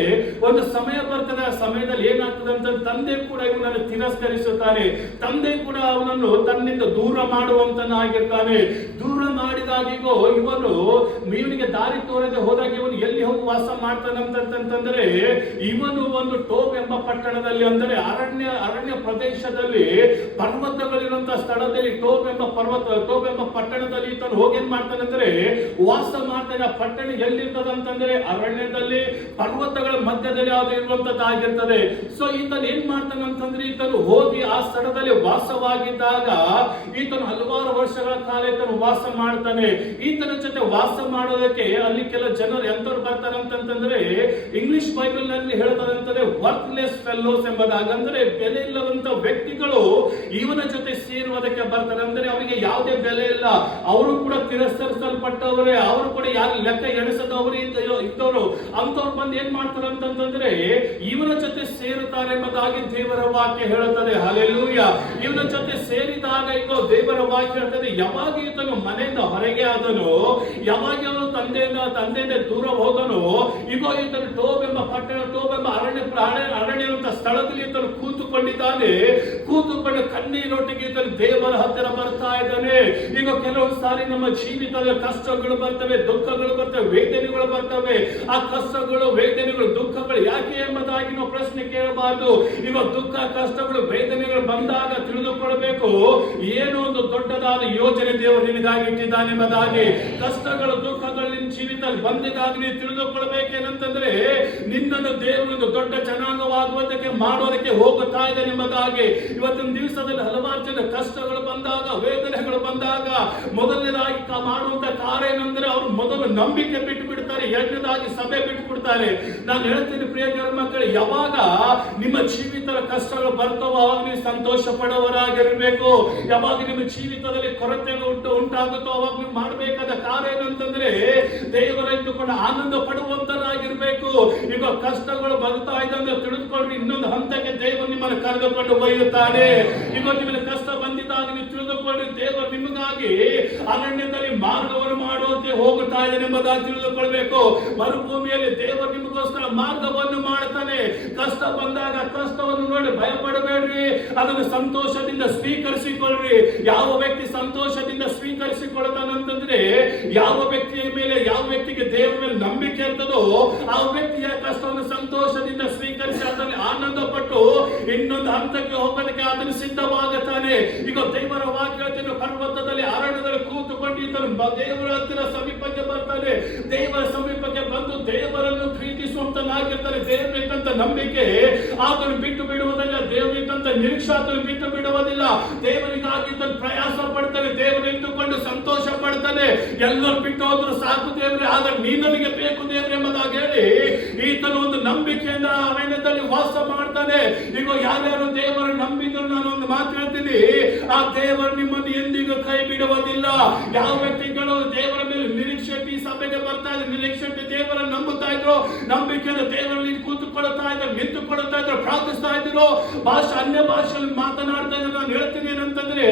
ಒಂದು ಸಮಯ ಬರ್ತದೆ, ಆ ಸಮಯದಲ್ಲಿ ಏನಾಗ್ತದೆ ಅಂತ ತಂದೆ ಕೂಡ ಇವನನ್ನು ತಿರಸ್ಕರಿಸುತ್ತಾನೆ. ತಂದೆ ಕೂಡ ಅವನನ್ನು ತನ್ನಿಂದ ದೂರ ಮಾಡುವಂತನಾಗಿರ್ತಾನೆ. ದೂರ ಮಾಡಿದಾಗ ಇವನು ಇವನಿಗೆ ದಾರಿ ತೋರದೆ ಹೋದಾಗ ಇವನು ಎಲ್ಲಿ ಹೋಗಿ ವಾಸ ಮಾಡ್ತಾನಂತಂದ್ರೆ ಇವನು ಒಂದು ಟೋಬ್ ಎಂಬ ಪಟ್ಟಣದಲ್ಲಿ, ಅಂದರೆ ಅರಣ್ಯ ಪ್ರದೇಶದಲ್ಲಿ ಪರ್ವತಗಳಿರುವಂತಹ ಸ್ಥಳದಲ್ಲಿ ಟೋಬ್ ಎಂಬ ಪಟ್ಟಣದಲ್ಲಿ ಈತನು ಹೋಗಿ ಏನ್ ಮಾಡ್ತಾನಂದ್ರೆ ವಾಸ ಮಾಡ್ತಾನೆ. ಆ ಪಟ್ಟಣ ಎಲ್ಲಿರ್ತದಂತಂದ್ರೆ ಅರಣ್ಯದಲ್ಲಿ ಪರ್ವತಗಳ ಮಧ್ಯದಲ್ಲಿ ಯಾವ್ದು ಇರುವಂತದ್ದಾಗಿರ್ತದೆ. ಸೊ ಈತನು ಏನ್ ಮಾಡ್ತಾನಂತಂದ್ರೆ ಈತನು ಹೋಗಿ ಆ ಸ್ಥಳದಲ್ಲಿ ವಾಸವಾಗಿದ್ದಾಗ ಈತನು ಹಲವಾರು ವರ್ಷಗಳ ಕಾಲ ಈತನು ವಾಸ ಮಾಡ್ತಾನೆ. ಈತನ ಜೊತೆ ವಾಸ ಮಾಡೋದಕ್ಕೆ ಅಲ್ಲಿ ಕೆಲ ಜನರು ಎಂತವ್ರು ಬರ್ತಾರೆ ಅಂತಂದ್ರೆ ಇಂಗ್ಲಿಷ್ ಬೈಬಲ್ ನಲ್ಲಿ ಹೇಳ್ತಾರಂತಂದ್ರೆ ವರ್ಕ್ಲೆಸ್ ಫೆಲ್ಲೋಸ್ ಎಂಬುದಾಗಿ, ಅಂದ್ರೆ ಬೆಲೆ ಇಲ್ಲದಂತ ವ್ಯಕ್ತಿಗಳು ಇವನ ಜೊತೆ ಸೇರುವುದಕ್ಕೆ ಬರ್ತಾರೆ. ಅಂದ್ರೆ ಅವರಿಗೆ ಯಾವುದೇ ಬೆಲೆ ಇಲ್ಲ, ಅವರು ಕೂಡ ತಿರಸ್ಕರಿಸಲ್ಪಟ್ಟವರೇ, ಅವರು ಕೂಡ ಯಾರು ಲೆಕ್ಕ ಎಣಿಸದವರು ಇದ್ದವರು ಅಂತವ್ರು ಬಂದು ಏನ್ ಮಾಡ್ತಾರೆ ಅಂತಂದ್ರೆ ಇವನ ಜೊತೆ ಸೇರುತ್ತಾರೆ ಎಂಬುದಾಗಿ ದೇವರ ವಾಕ್ಯ ಹೇಳುತ್ತದೆ. ಹಲ್ಲೆಲೂಯ. ಇವನ ಜೊತೆ ಸೇರಿದಾಗ ದೇವರ ವಾಕ್ಯ ಹೇಳ್ತದೆ, ಯಾವಾಗ ಈತನು ಮನೆಯಿಂದ ಹೊರಗೆ ಆದನು, ಯಾವಾಗ ಅವನು ತಂದೆಯಿಂದ ದೂರ ಹೋದನು, ಈತನು ಟೋಬ್ ಎಂಬ ಪಟ್ಟಣ, ಟೋಬ್ ಎಂಬ ಅರಣ್ಯ ಸ್ಥಳದಲ್ಲಿ ಈತನು ಕೂತುಕೊಂಡಿದ್ದಾನೆ. ಕೂತುಕೊಂಡು ಕಣ್ಣೀರೊಟ್ಟಿಗೆ ಈತನು ದೇವರ ಹತ್ತಿರ ಬರ್ತಾ ಇದ್ದಾನೆ. ಈಗ ಕೆಲವು ಸಾರಿ ನಮ್ಮ ಜೀವಿತದ ಕಷ್ಟಗಳು ಬರ್ತವೆ, ದುಃಖಗಳು ಬರ್ತವೆ, ವೇದನೆಗಳು ಬರ್ತವೆ. ಆ ಕಷ್ಟಗಳು, ವೇದನೆಗಳು, ದುಃಖಗಳು ಯಾಕೆ ಎಂಬುದಾಗಿ ನಾವು ಪ್ರಶ್ನೆ ಕೇಳಬಾರದು. ಈಗ ದುಃಖ, ಕಷ್ಟಗಳು, ವೇದನೆಗಳು ಬಂದಾಗ ತಿಳಿದುಕೊಳ್ಳಬೇಕು, ಏನೋ ಒಂದು ದೊಡ್ಡದಾದ ಯೋಜನೆ ದೇವರು ನಿನಗಾಗಿ ಇಟ್ಟಿದ್ದಾನೆ ಎಂಬುದಾಗಿ. ಕಷ್ಟಗಳು, ದುಃಖಗಳು ನಿನ್ನ ಜೀವಿತದಲ್ಲಿ ಬಂದಿದಾಗ ನೀವು ತಿಳಿದುಕೊಳ್ಳಬೇಕೇನಂತಂದ್ರೆ ನಿನ್ನನ್ನು ದೇವರೊಂದು ದೊಡ್ಡ ಜನಾಂಗವಾಗುವುದಕ್ಕೆ ಮಾಡೋದಕ್ಕೆ ಹೋಗುತ್ತಾ ಇದ್ದಾನೆ ಎಂಬುದಾಗಿ. ಇವತ್ತಿನ ದಿವಸದಲ್ಲಿ ಹಲವಾರು ಜನ ಕಷ್ಟಗಳು ಬಂದಾಗ, ವೇದನೆಗಳು ಬಂದಾಗ ಮೊದಲನೇದಾಗಿ ಮಾಡುವಂತ ಕಾರ್ಯ ಏನಂದ್ರೆ ಅವರು ಮೊದಲು ನಂಬಿಕೆ ಬಿಟ್ಟು ಬಿಡ್ತಾರೆ, ಎರಡನೇದಾಗಿ ಸಭೆ ಬಿಟ್ಟು ಬಿಡ್ತಾರೆ. ನಾನು ಹೇಳ್ತೀನಿ ಪ್ರಿಯ ದೇವರ ಮಕ್ಕಳು, ಯಾವಾಗ ನಿಮ್ಮ ಜೀವಿತದ ಕಷ್ಟಗಳು ಬರ್ತಾವೋ ಅವಾಗ ನೀವು ಸಂತೋಷ ಪಡುವವರಾಗಿರ್ಬೇಕು. ಯಾವಾಗ ನಿಮ್ಮ ಜೀವಿತದಲ್ಲಿ ಕೊರತೆಗಳು ಉಂಟಾಗುತ್ತೋ ಅವಾಗ ನೀವು ಮಾಡಬೇಕಾದ ಕಾರ್ಯ ಏನಂತಂದ್ರೆ ದೇವರ ಇದ್ದುಕೊಂಡು ಆನಂದ ಪಡುವಂತರಾಗಿರ್ಬೇಕು. ಈಗ ಕಷ್ಟಗಳು ಬರ್ತಾ ಇದೆ ಅಂದ್ರೆ ತಿಳಿದುಕೊಂಡ್ರೆ ಇನ್ನೊಂದು ಹಂತಕ್ಕೆ ದೇವರು ನಿಮ್ಮನ್ನು ಕರೆದುಕೊಂಡು ಒಯ್ಯುತ್ತಾನೆ. ಈಗ ನಿಮಗೆ ಕಷ್ಟ ಬಂದಿದ್ದಾಗ ನೀವು ತಿಳಿದುಕೊಂಡ್ರೆ ದೇವರು ನಿಮಗಾಗಿ ಅರಣ್ಯದಲ್ಲಿ ಮಾರ್ಗವನ್ನು ಮಾಡುವಂತೆ ಹೋಗುತ್ತಾ ಇದ್ದಾನೆ ಎಂಬುದಾಗಿ ತಿಳಿದುಕೊಳ್ಬೇಕು. ಮರುಭೂಮಿಯಲ್ಲಿ ದೇವರು ನಿಮಗೋಸ್ಕರ ಮಾರ್ಗವನ್ನು ಮಾಡುತ್ತಾನೆ. ಕಷ್ಟ ಬಂದಾಗ ಕಷ್ಟವನ್ನು ನೋಡಿ ಭಯಪಡಬೇಡ್ರಿ, ಅದನ್ನು ಸಂತೋಷದಿಂದ ಸ್ವೀಕರಿಸಿಕೊಳ್ಳ್ರಿ. ಯಾವ ವ್ಯಕ್ತಿ ಸಂತೋಷದಿಂದ ಸ್ವೀಕರಿಸಿಕೊಳ್ಳತಾನಂತಂದ್ರೆ ಯಾವ ವ್ಯಕ್ತಿಯ ಮೇಲೆ, ಯಾವ ವ್ಯಕ್ತಿಗೆ ದೇವರ ಮೇಲೆ ನಂಬಿಕೆ ಇರ್ತದೋ ಆ ವ್ಯಕ್ತಿಯ ಕಷ್ಟವನ್ನು ಸಂತೋಷದಿಂದ ಸ್ವೀಕರಿಸಿ ಅದರಲ್ಲಿ ಆನಂದ ಪಟ್ಟು ಇನ್ನೊಂದು ಹಂತಕ್ಕೆ ಹೋಗೋದಕ್ಕೆ ಅದನ್ನು ಸಿದ್ಧವಾಗುತ್ತಾನೆ. ಈಗ ದೇವರ ವಾಕ್ಯ ಪರ್ವತದಲ್ಲಿ ಅರಣ್ಯದಲ್ಲಿ ಕೂತುಕೊಂಡು ಈತನು ದೇವರ ಹತ್ತಿರ ಸಮೀಪಕ್ಕೆ ಬರ್ತಾನೆ. ದೇವರ ಸಮೀಪಕ್ಕೆ ಬಂದು ದೇವರನ್ನು ಪ್ರೀತಿಸುವಂತನಾಗಿರ್ತಾನೆ. ದೇವರಿಟ್ಟಂತ ನಂಬಿಕೆ ಆತನು ಬಿಟ್ಟು ಬಿಡುವುದಿಲ್ಲ, ದೇವರಿಟ್ಟಂತ ನಿರೀಕ್ಷೆ ಆತನು ಬಿಟ್ಟು ಬಿಡುವುದಿಲ್ಲ. ದೇವರಿಗಾಗಿ ಈತನು ಪ್ರಯಾಸ ಪಡ್ತಾನೆ, ದೇವರಿಟ್ಟುಕೊಂಡು ಸಂತೋಷ ಪಡ್ತಾನೆ. ಎಲ್ಲರೂ ಬಿಟ್ಟು ಹೋದ್ರು ಸಾಕು ದೇವರೇ, ಆದ್ರೆ ನೀ ನನಗೆ ಬೇಕು ದೇವರೇ ಎಂಬುದಾಗಿ ಹೇಳಿ ಈತನು ಒಂದು ನಂಬಿಕೆಯಿಂದ ಅರಣ್ಯದಲ್ಲಿ ವಾಸ ಮಾಡ್ತಾನೆ. ಈಗ ಯಾರ್ಯಾರು ದೇವರ ನಂಬಿದ್ರು ನಾನು ಒಂದು ಮಾತು ಹೇಳ್ತೀನಿ, ಆ ದೇವರು ನಿಮ್ಮನ್ನು ಎಂದಿಗೂ ಕೈ ಬಿಡುವುದಿಲ್ಲ. ಯಾವ ವ್ಯಕ್ತಿಗಳು ದೇವರ ಮೇಲೆ ನಿರೀಕ್ಷೆ ಈ ಸಭೆಗೆ ಬರ್ತಾ ಇದ್ರು, ನಿರೀಕ್ಷೆ ದೇವರ ನಂಬುತ್ತಾ ಇದ್ರು, ನಂಬಿಕೆಯಿಂದ ದೇವರಲ್ಲಿ ಕೂತುಕೊಳ್ಳುತ್ತಾ ಇದ್ರು, ನಿಂತುಕೊಳ್ಳುತ್ತಾ ಇದ್ರು, ಪ್ರಾರ್ಥಿಸ್ತಾ ಇದ್ರು, ಅನ್ಯ ಭಾಷೆಯಲ್ಲಿ ಮಾತನಾಡ್ತಾ ಇದ್ರು, ನಾನು ಹೇಳ್ತೀನಿ ಏನಂತಂದ್ರೆ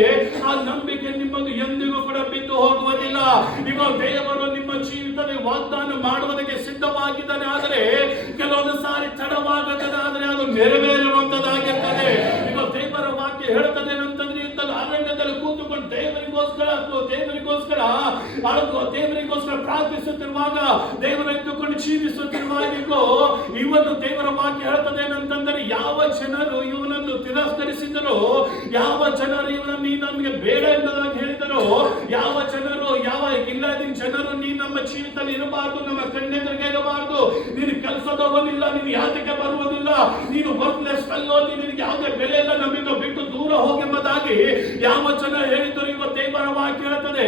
ಆ ನಂಬಿಕೆ ನಿಮ್ಮನ್ನು ಎಂದಿಗೂ ಕೂಡ ಬಿಟ್ಟು ಹೋಗುವುದಿಲ್ಲ. ಈಗ ದೇವರು ನಿಮ್ಮ ಜೀವಿತದಲ್ಲಿ ವಾಗ್ದಾನ ಮಾಡುವುದಕ್ಕೆ ಸಿದ್ಧವಾಗಿದ್ದಾನೆ. ಆದರೆ ಕೆಲವೊಂದು ಸಾರಿ ತಡವಾಗುತ್ತದೆ, ಆದರೆ ಅದು ನೆರವೇರುವಂತದ್ದಾಗಿರ್ತದೆ. ಈಗ ದೇವರ ವಾಕ್ಯ ಹೇಳ್ತದೆ ಏನಂತಂದ್ರೆ ಅರಣ್ಯದಲ್ಲಿ ಕೂತುಕೊಂಡು ದೇವರಿಗೋಸ್ಕರ ಪ್ರಾರ್ಥಿಸುತ್ತಿರುವಾಗ, ದೇವರ ಇದ್ದುಕೊಂಡು ಜೀವಿಸುತ್ತಿರುವಾಗ ಇವನು ದೇವರ ವಾಕ್ಯ ಹೇಳ್ತದೆ ಏನಂತಂದ್ರೆ ಯಾವ ಜನರು ಇವನನ್ನು ತಿರಸ್ಕರಿಸಿದರೋ, ಯಾವ ಜನರು ಇವನನ್ನು ನೀ ನಮಗೆ ಬೇಡ ಎಂಬುದಾಗಿ ಹೇಳಿದರೋ, ಯಾವ ಜನರು, ಯಾವ ಇಲ್ಲದಿನ ಜನರು ನೀ ನಮ್ಮ ಜೀವಿತದಲ್ಲಿ ಇರಬಾರದು, ನಮ್ಮ ಕಣ್ಣೆದುರಿಗೆ ಇರಬಾರದು, ನೀನು ಕೆಲಸದವನಿಲ್ಲ, ನೀನು ಯಾತಕ್ಕೆ ಬರುವುದಿಲ್ಲ, ನೀನು ವರ್ಕ್ಲೆಸ್ ಫೆಲ್ಲೋ, ನಿನಗೆ ಯಾವುದೇ ಬೆಲೆ ಇಲ್ಲ, ನಮ್ಮಿಂದ ಬಿಟ್ಟು ದೂರ ಹೋಗೆಂಬುದಾಗಿ ಯಾವ ಜನ ಹೇಳಿದರು ಇವತ್ತು ದೇವರ ವಾಕ್ಯ ಹೇಳ್ತದೆ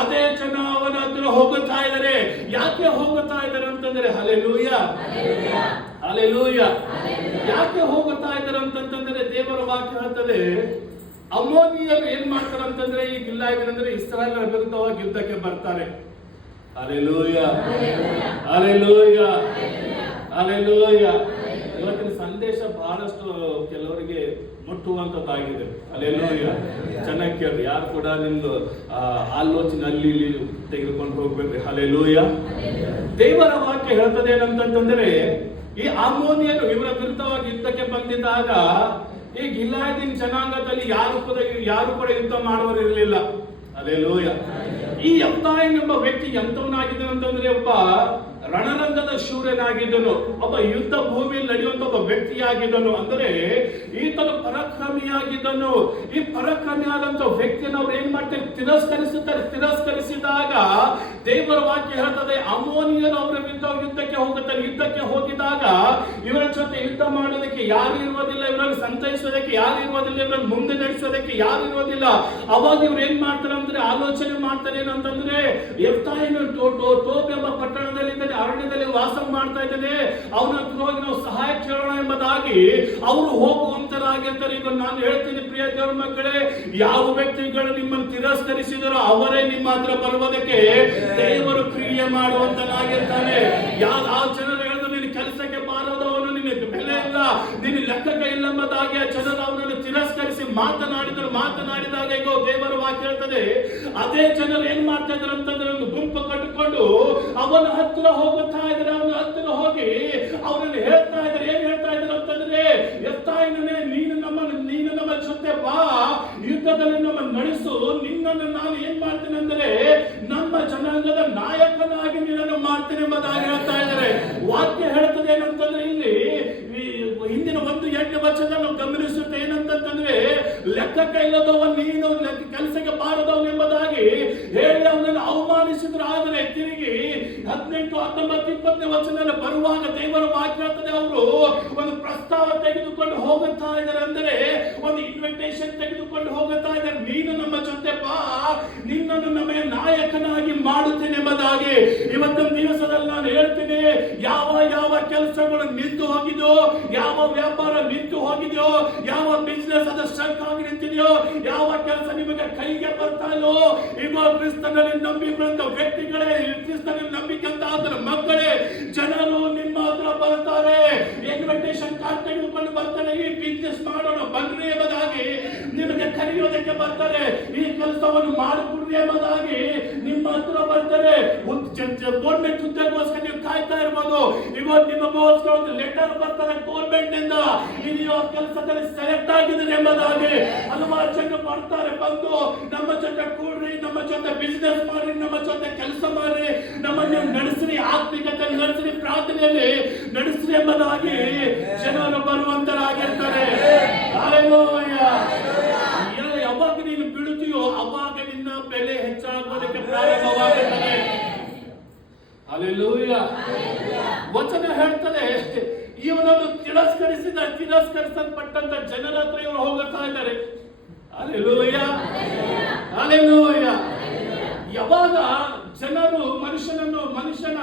ಅದೇ ಜನ ಅವನ ಹತ್ರ ಹೋಗುತ್ತಾ ಇದ್ದಾರೆ. ಯಾಕೆ ಹೋಗುತ್ತಾ ಇದ್ದಾರೆ ಅಂತಂದ್ರೆ ಹಲ್ಲೆಲೂಯ, ಹಲ್ಲೆಲೂಯ. ಯಾಕೆ ಹೋಗುತ್ತಾ ಇದ್ದಾರೆ ಅಂತಂದ್ರೆ ದೇವರ ವಾಕ್ಯ ಹೇಳ್ತದೆ ಅಮ್ಮೋನಿಯರು ಏನ್ ಮಾಡ್ತಾರೆ ಅಂತಂದ್ರೆ ಈಗ ಇಲ್ಲ ಅಂದ್ರೆ ಇಸ್ರಾಯೇಲರ ವಿರುದ್ಧವಾಗಿ ಯುದ್ಧಕ್ಕೆ ಬರ್ತಾರೆ. Hallelujah, hallelujah, hallelujah. ಇವತ್ತಿನ ಸಂದೇಶ ಬಹಳಷ್ಟು ಕೆಲವರಿಗೆ ಮುಟ್ಟುವಂತದ್ದಾಗಿದೆ. ಹಲ್ಲೆಲೂಯ. ಚೆನ್ನಾಗಿ ಕೇಳಿ, ಯಾರು ಕೂಡ ನಿಮ್ದು ಆಲೋಚನೆ ಅಲ್ಲಿ ಇಲ್ಲಿ ತೆಗೆದುಕೊಂಡು ಹೋಗ್ಬೇಕ್ರಿ. ಹಲ್ಲೆಲೂಯ. ದೇವರ ವಾಕ್ಯ ಹೇಳ್ತದೆ ಏನಂತಂದ್ರೆ, ಈ ಅಮ್ಮೋನಿಯರು ಇವರ ವಿರುದ್ಧವಾಗಿ ಯುದ್ಧಕ್ಕೆ ಬಂದಿದ್ದಾಗ ಈ ಗಿಲ್ಯಾದಿನ ಜನಾಂಗದಲ್ಲಿ ಯಾರು ಕೂಡ ಯುದ್ಧ ಮಾಡುವರಿರಲಿಲ್ಲ. ಹಲ್ಲೆಲೂಯ. ಈ ಯೆಫ್ತಾಯ್ ಎಂಬ ವ್ಯಕ್ತಿ ಎಂತವನಾಗಿದ್ದನು ಅಂತಂದ್ರೆ, ಒಬ್ಬ ರಣರಂಗದ ಶೂರನಾಗಿದ್ದನು, ಒಬ್ಬ ಯುದ್ಧ ಭೂಮಿಯಲ್ಲಿ ನಡೆಯುವಂತ ಒಬ್ಬ ವ್ಯಕ್ತಿಯಾಗಿದ್ದನು. ಅಂದರೆ ಈತನು ಪರಾಕ್ರಮಿಯಾಗಿದ್ದನು. ಈ ಪರಾಕ್ರಮಿಯಾದಂತ ವ್ಯಕ್ತಿಯನ್ನು ಅವ್ರು ಏನ್ ಮಾಡ್ತಾರೆ, ತಿರಸ್ಕರಿಸುತ್ತಾರೆ. ತಿರಸ್ಕರಿಸಿದಾಗ ದೇವರ ವಾಕ್ಯ ಹೇಳ್ತದೆ, ಅಮ್ಮೋನಿಯರು ಅವರ ವಿರುದ್ಧ ಯುದ್ಧಕ್ಕೆ ಹೋಗುತ್ತಾರೆ. ಯುದ್ಧಕ್ಕೆ ಹೋಗಿದಾಗ ಇವರ ಜೊತೆ ಯುದ್ಧ ಮಾಡೋದಕ್ಕೆ ಯಾರು ಇರುವುದಿಲ್ಲ, ಇವರಲ್ಲಿ ಸಂತೈಸೋದಕ್ಕೆ ಯಾರು ಇರುವುದಿಲ್ಲ, ಇವರಲ್ಲಿ ಮುಂದೆ ನಡೆಸೋದಕ್ಕೆ ಯಾರು ಇರುವುದಿಲ್ಲ. ಅವಾಗ ಇವ್ರು ಏನ್ ಮಾಡ್ತಾರೆ ಅಂದ್ರೆ, ಆಲೋಚನೆ ಮಾಡ್ತಾರೆ ಏನಂತಂದ್ರೆ, ಯೆಫ್ತಾಯನು ಟೋಬ್ ಎಂಬ ಪಟ್ಟಣದಲ್ಲಿ ಅರಣ್ಯದಲ್ಲಿ ವಾಸ ಮಾಡ್ತಾ ಇದ್ದಾನೆ, ಅವನ ಹತ್ರ ಹೋಗಿ ನಾವು ಸಹಾಯ ಕೇಳೋಣ ಎಂಬುದಾಗಿ ಅವರು ಹೋಗುವಂತರಾಗಿರ್ತಾರೆ. ಈಗ ನಾನು ಹೇಳ್ತೀನಿ ಪ್ರಿಯ ದೇವರ ಮಕ್ಕಳೇ, ಯಾವ ವ್ಯಕ್ತಿಗಳು ನಿಮ್ಮನ್ನು ತಿರಸ್ಕರಿಸಿದರೋ ಅವರೇ ನಿಮ್ಮ ಹತ್ರ ಬರುವುದಕ್ಕೆ ದೇವರು ಕ್ರಿಯೆ ಮಾಡುವಂತನಾಗಿರ್ತಾನೆ. ಆ ಜನರು ಹೇಳಿದ್ರು, ನಿನ್ನ ಕೆಲಸಕ್ಕೆ ಬಾರದವನು, ನಿನ್ನ ಬೆಲೆ ಇಲ್ಲ, ನಿನ್ನ ಲೆಕ್ಕಕ್ಕೆ ಇಲ್ಲ ಎಂಬುದಾಗಿ ಆ ಜನರು ಅವನನ್ನು ತಿರಸ್ಕರಿಸಿ ಮಾತನಾಡಿದಾಗ ಈಗ ದೇವರ ವಾಕ್ಯ ಹೇಳ್ತದೆ, ಅದೇ ಜನರು ಏನ್ ಮಾಡ್ತಾ ಇದ್ರು ಅಂತಂದ್ರೆ, ಒಂದು ಗುಂಪು ಕಟ್ಟಿಕೊಂಡು ಅವನ ಹತ್ತಿರ ಹೋಗುತ್ತಾ ಇದ್ರೆ, ಅವನ ಹತ್ತಿರ ಹೋಗಿ ಅವನನ್ನು ಹೇಳ್ತಾ ಇದ್ದಾರೆ. ಏನ್ ಹೇಳ್ತಾ ಇದ್ರು ಅಂತಂದ್ರೆ, ಯೆಫ್ತಾಯನೇ, ನೀನು ನಮ್ಮ ಜೊತೆ ಬಾ, ಯುದ್ಧದಲ್ಲಿ ನಮ್ಮನ್ನು ನಡೆಸು, ನಿನ್ನನ್ನು ನಾನು ಏನ್ ಮಾಡ್ತೇನೆ ಅಂದ್ರೆ ನಮ್ಮ ಜನಾಂಗದ ನಾಯಕನಾಗಿ ನಿನ್ನನ್ನು ಮಾಡ್ತೇನೆ ಎಂಬುದಾಗಿ ಹೇಳ್ತಾ ಇದ್ದಾರೆ. ವಾಕ್ಯ ಹೇಳ್ತದೆ ಏನಂತಂದ್ರೆ, ಇಲ್ಲಿ ಹಿಂದಿನ 1:8 ವಚನವನ್ನು ಗಮನಿಸುತ್ತೆ. ಏನಂತಂದ್ರೆ, ಲೆಕ್ಕಕ್ಕೆ ಇಲ್ಲದವ ನೀನು, ಕೆಲಸಕ್ಕೆ ಬಾರದವನು ಎಂಬುದಾಗಿ ಹೇಳಿ ಅವನನ್ನು ಅವಮಾನಿಸಿದ್ರು. ಆದರೆ ತಿರುಗಿ 18, 19, 20 ವಚನ ಬರುವಾಗ ದೇವರ ವಾಕ್ಯ ಹೇಳ್ತದೆ, ಅವರು ಒಂದು ಪ್ರಸ್ತಾವ ತೆಗೆದುಕೊಂಡು ಹೋಗುತ್ತಾ ಇದ್ದಾರೆ. ಅಂದರೆ ಒಂದು ಇನ್ವಿಟೇಷನ್ ತೆಗೆದುಕೊಂಡು ಹೋಗುತ್ತಾ ಇದ್ದಾರೆ. ನೀನು ನಮ್ಮ ಜೊತೆ ಬಾ, ನಿನ್ನನ್ನು ನಮ್ಮ ನಾಯಕನಾಗಿ ಮಾಡುತ್ತೇನೆ ಎಂಬುದಾಗಿ. ಇವತ್ತಿನ ದಿವಸದಲ್ಲಿ ನಾನು ಹೇಳ್ತೀನಿ, ಯಾವ ಕೆಲಸಗಳು ನಿಂತು ಹೋಗಿದೆಯೋ, ಯಾವ ವ್ಯಾಪಾರ ನಿಂತು ಹೋಗಿದೆಯೋ, ಯಾವ ಬಿಸ್ನೆಸ್ ಅದು ಸ್ಟ್ರಕ್ ಆಗಿ ನಿಂತಿದೆಯೋ, ಯಾವ ಕೆಲಸ ನಿಮಗೆ ಕೈಗೆ ಬರ್ತಾ ಇಲ್ಲೋ, ಈಗ ಕ್ರಿಸ್ತನಲ್ಲಿ ನಂಬಿಕೊಂಡ ವ್ಯಕ್ತಿಗಳೇ, ಕ್ರಿಸ್ತನಲ್ಲಿ ನಂಬಿಕೊಂಡ ಆತನ ಮಕ್ಕಳೇ, ಜನರು ನಿಮ್ಮ ಹತ್ರ ಬರ್ತಾರೆ, ಇನ್ವಿಟೇಷನ್ ಕಾರ್ಡ್ ತೆಗೆದುಕೊಂಡು ಬರ್ತಾರೆ. ಈ ಬಿಸ್ನೆಸ್ ಮಾಡೋಣ ಬನ್ನಿ ಎಂಬುದಾಗಿ ನಿಮಗೆ ಕರೆಯೋದಕ್ಕೆ ಬರ್ತಾರೆ. ಈ ಕೆಲಸವನ್ನು ಮಾಡಿಕೊಡ್ರಿ ಎಂಬುದಾಗಿ ನಿಮ್ಮ ಹತ್ರ ಬರ್ತಾರೆ. ಗೌರ್ಮೆಂಟ್ ಹುದ್ದೆಗೋಸ್ಕರ ನೀವು ಕಾಯ್ತಾ ಇರ್ಬೋದು. ಇವತ್ತು ನಿಮಗೋಸ್ಕರ ಒಂದು ಲೆಟರ್ ಬರ್ತಾರೆ ಗೌರ್ಮೆಂಟ್ ಇಂದ, ನೀವು ಕೆಲಸದಲ್ಲಿ ಸೆಲೆಕ್ಟ್ ಆಗಿದ್ದೀರಿ ಎಂಬುದಾಗಿ. ಹಲವಾರು ಜನ ಬರ್ತಾರೆ, ಬಂದು ನಮ್ಮ ಜೊತೆ ಕೂಡ್ರಿ, ನಮ್ಮ ಜೊತೆ ಬಿಸ್ನೆಸ್ ಮಾಡ್ರಿ, ನಮ್ಮ ಜೊತೆ ಕೆಲಸ ಮಾಡ್ರಿ, ನಮ್ಮನ್ನು ನಡೆಸ್ರಿ, ಆತ್ಮಿಕತೆಯಲ್ಲಿ ನಡೆಸ್ರಿ, ಪ್ರಾರ್ಥನೆಯಲ್ಲಿ ನಡೆಸ್ರಿ ಎಂಬುದಾಗಿ ಜನರು ಬರುವಂತರಾಗಿರ್ತಾರೆ. ಯಾವಾಗ ನೀನು ಬಿಡುತ್ತೀಯೋ ಅವಾಗ ನಿನ್ನ ಬೆಲೆ ಹೆಚ್ಚಾಗುವುದಕ್ಕೆ ಪ್ರಾರಂಭವಾಗುತ್ತದೆ. ಹಲ್ಲೆಲೂಯಾ. ವಚನ ಹೇಳ್ತದೆ, ಇವನನ್ನು ತಿರಸ್ಕರಿಸಲ್ಪಟ್ಟಂತ ಜನರ ಹತ್ರ ಇವರು ಹೋಗುತ್ತಾ ಇದ್ದಾರೆ. Hallelujah, hallelujah. ಯಾವಾಗ ಜನರು ಮನುಷ್ಯನ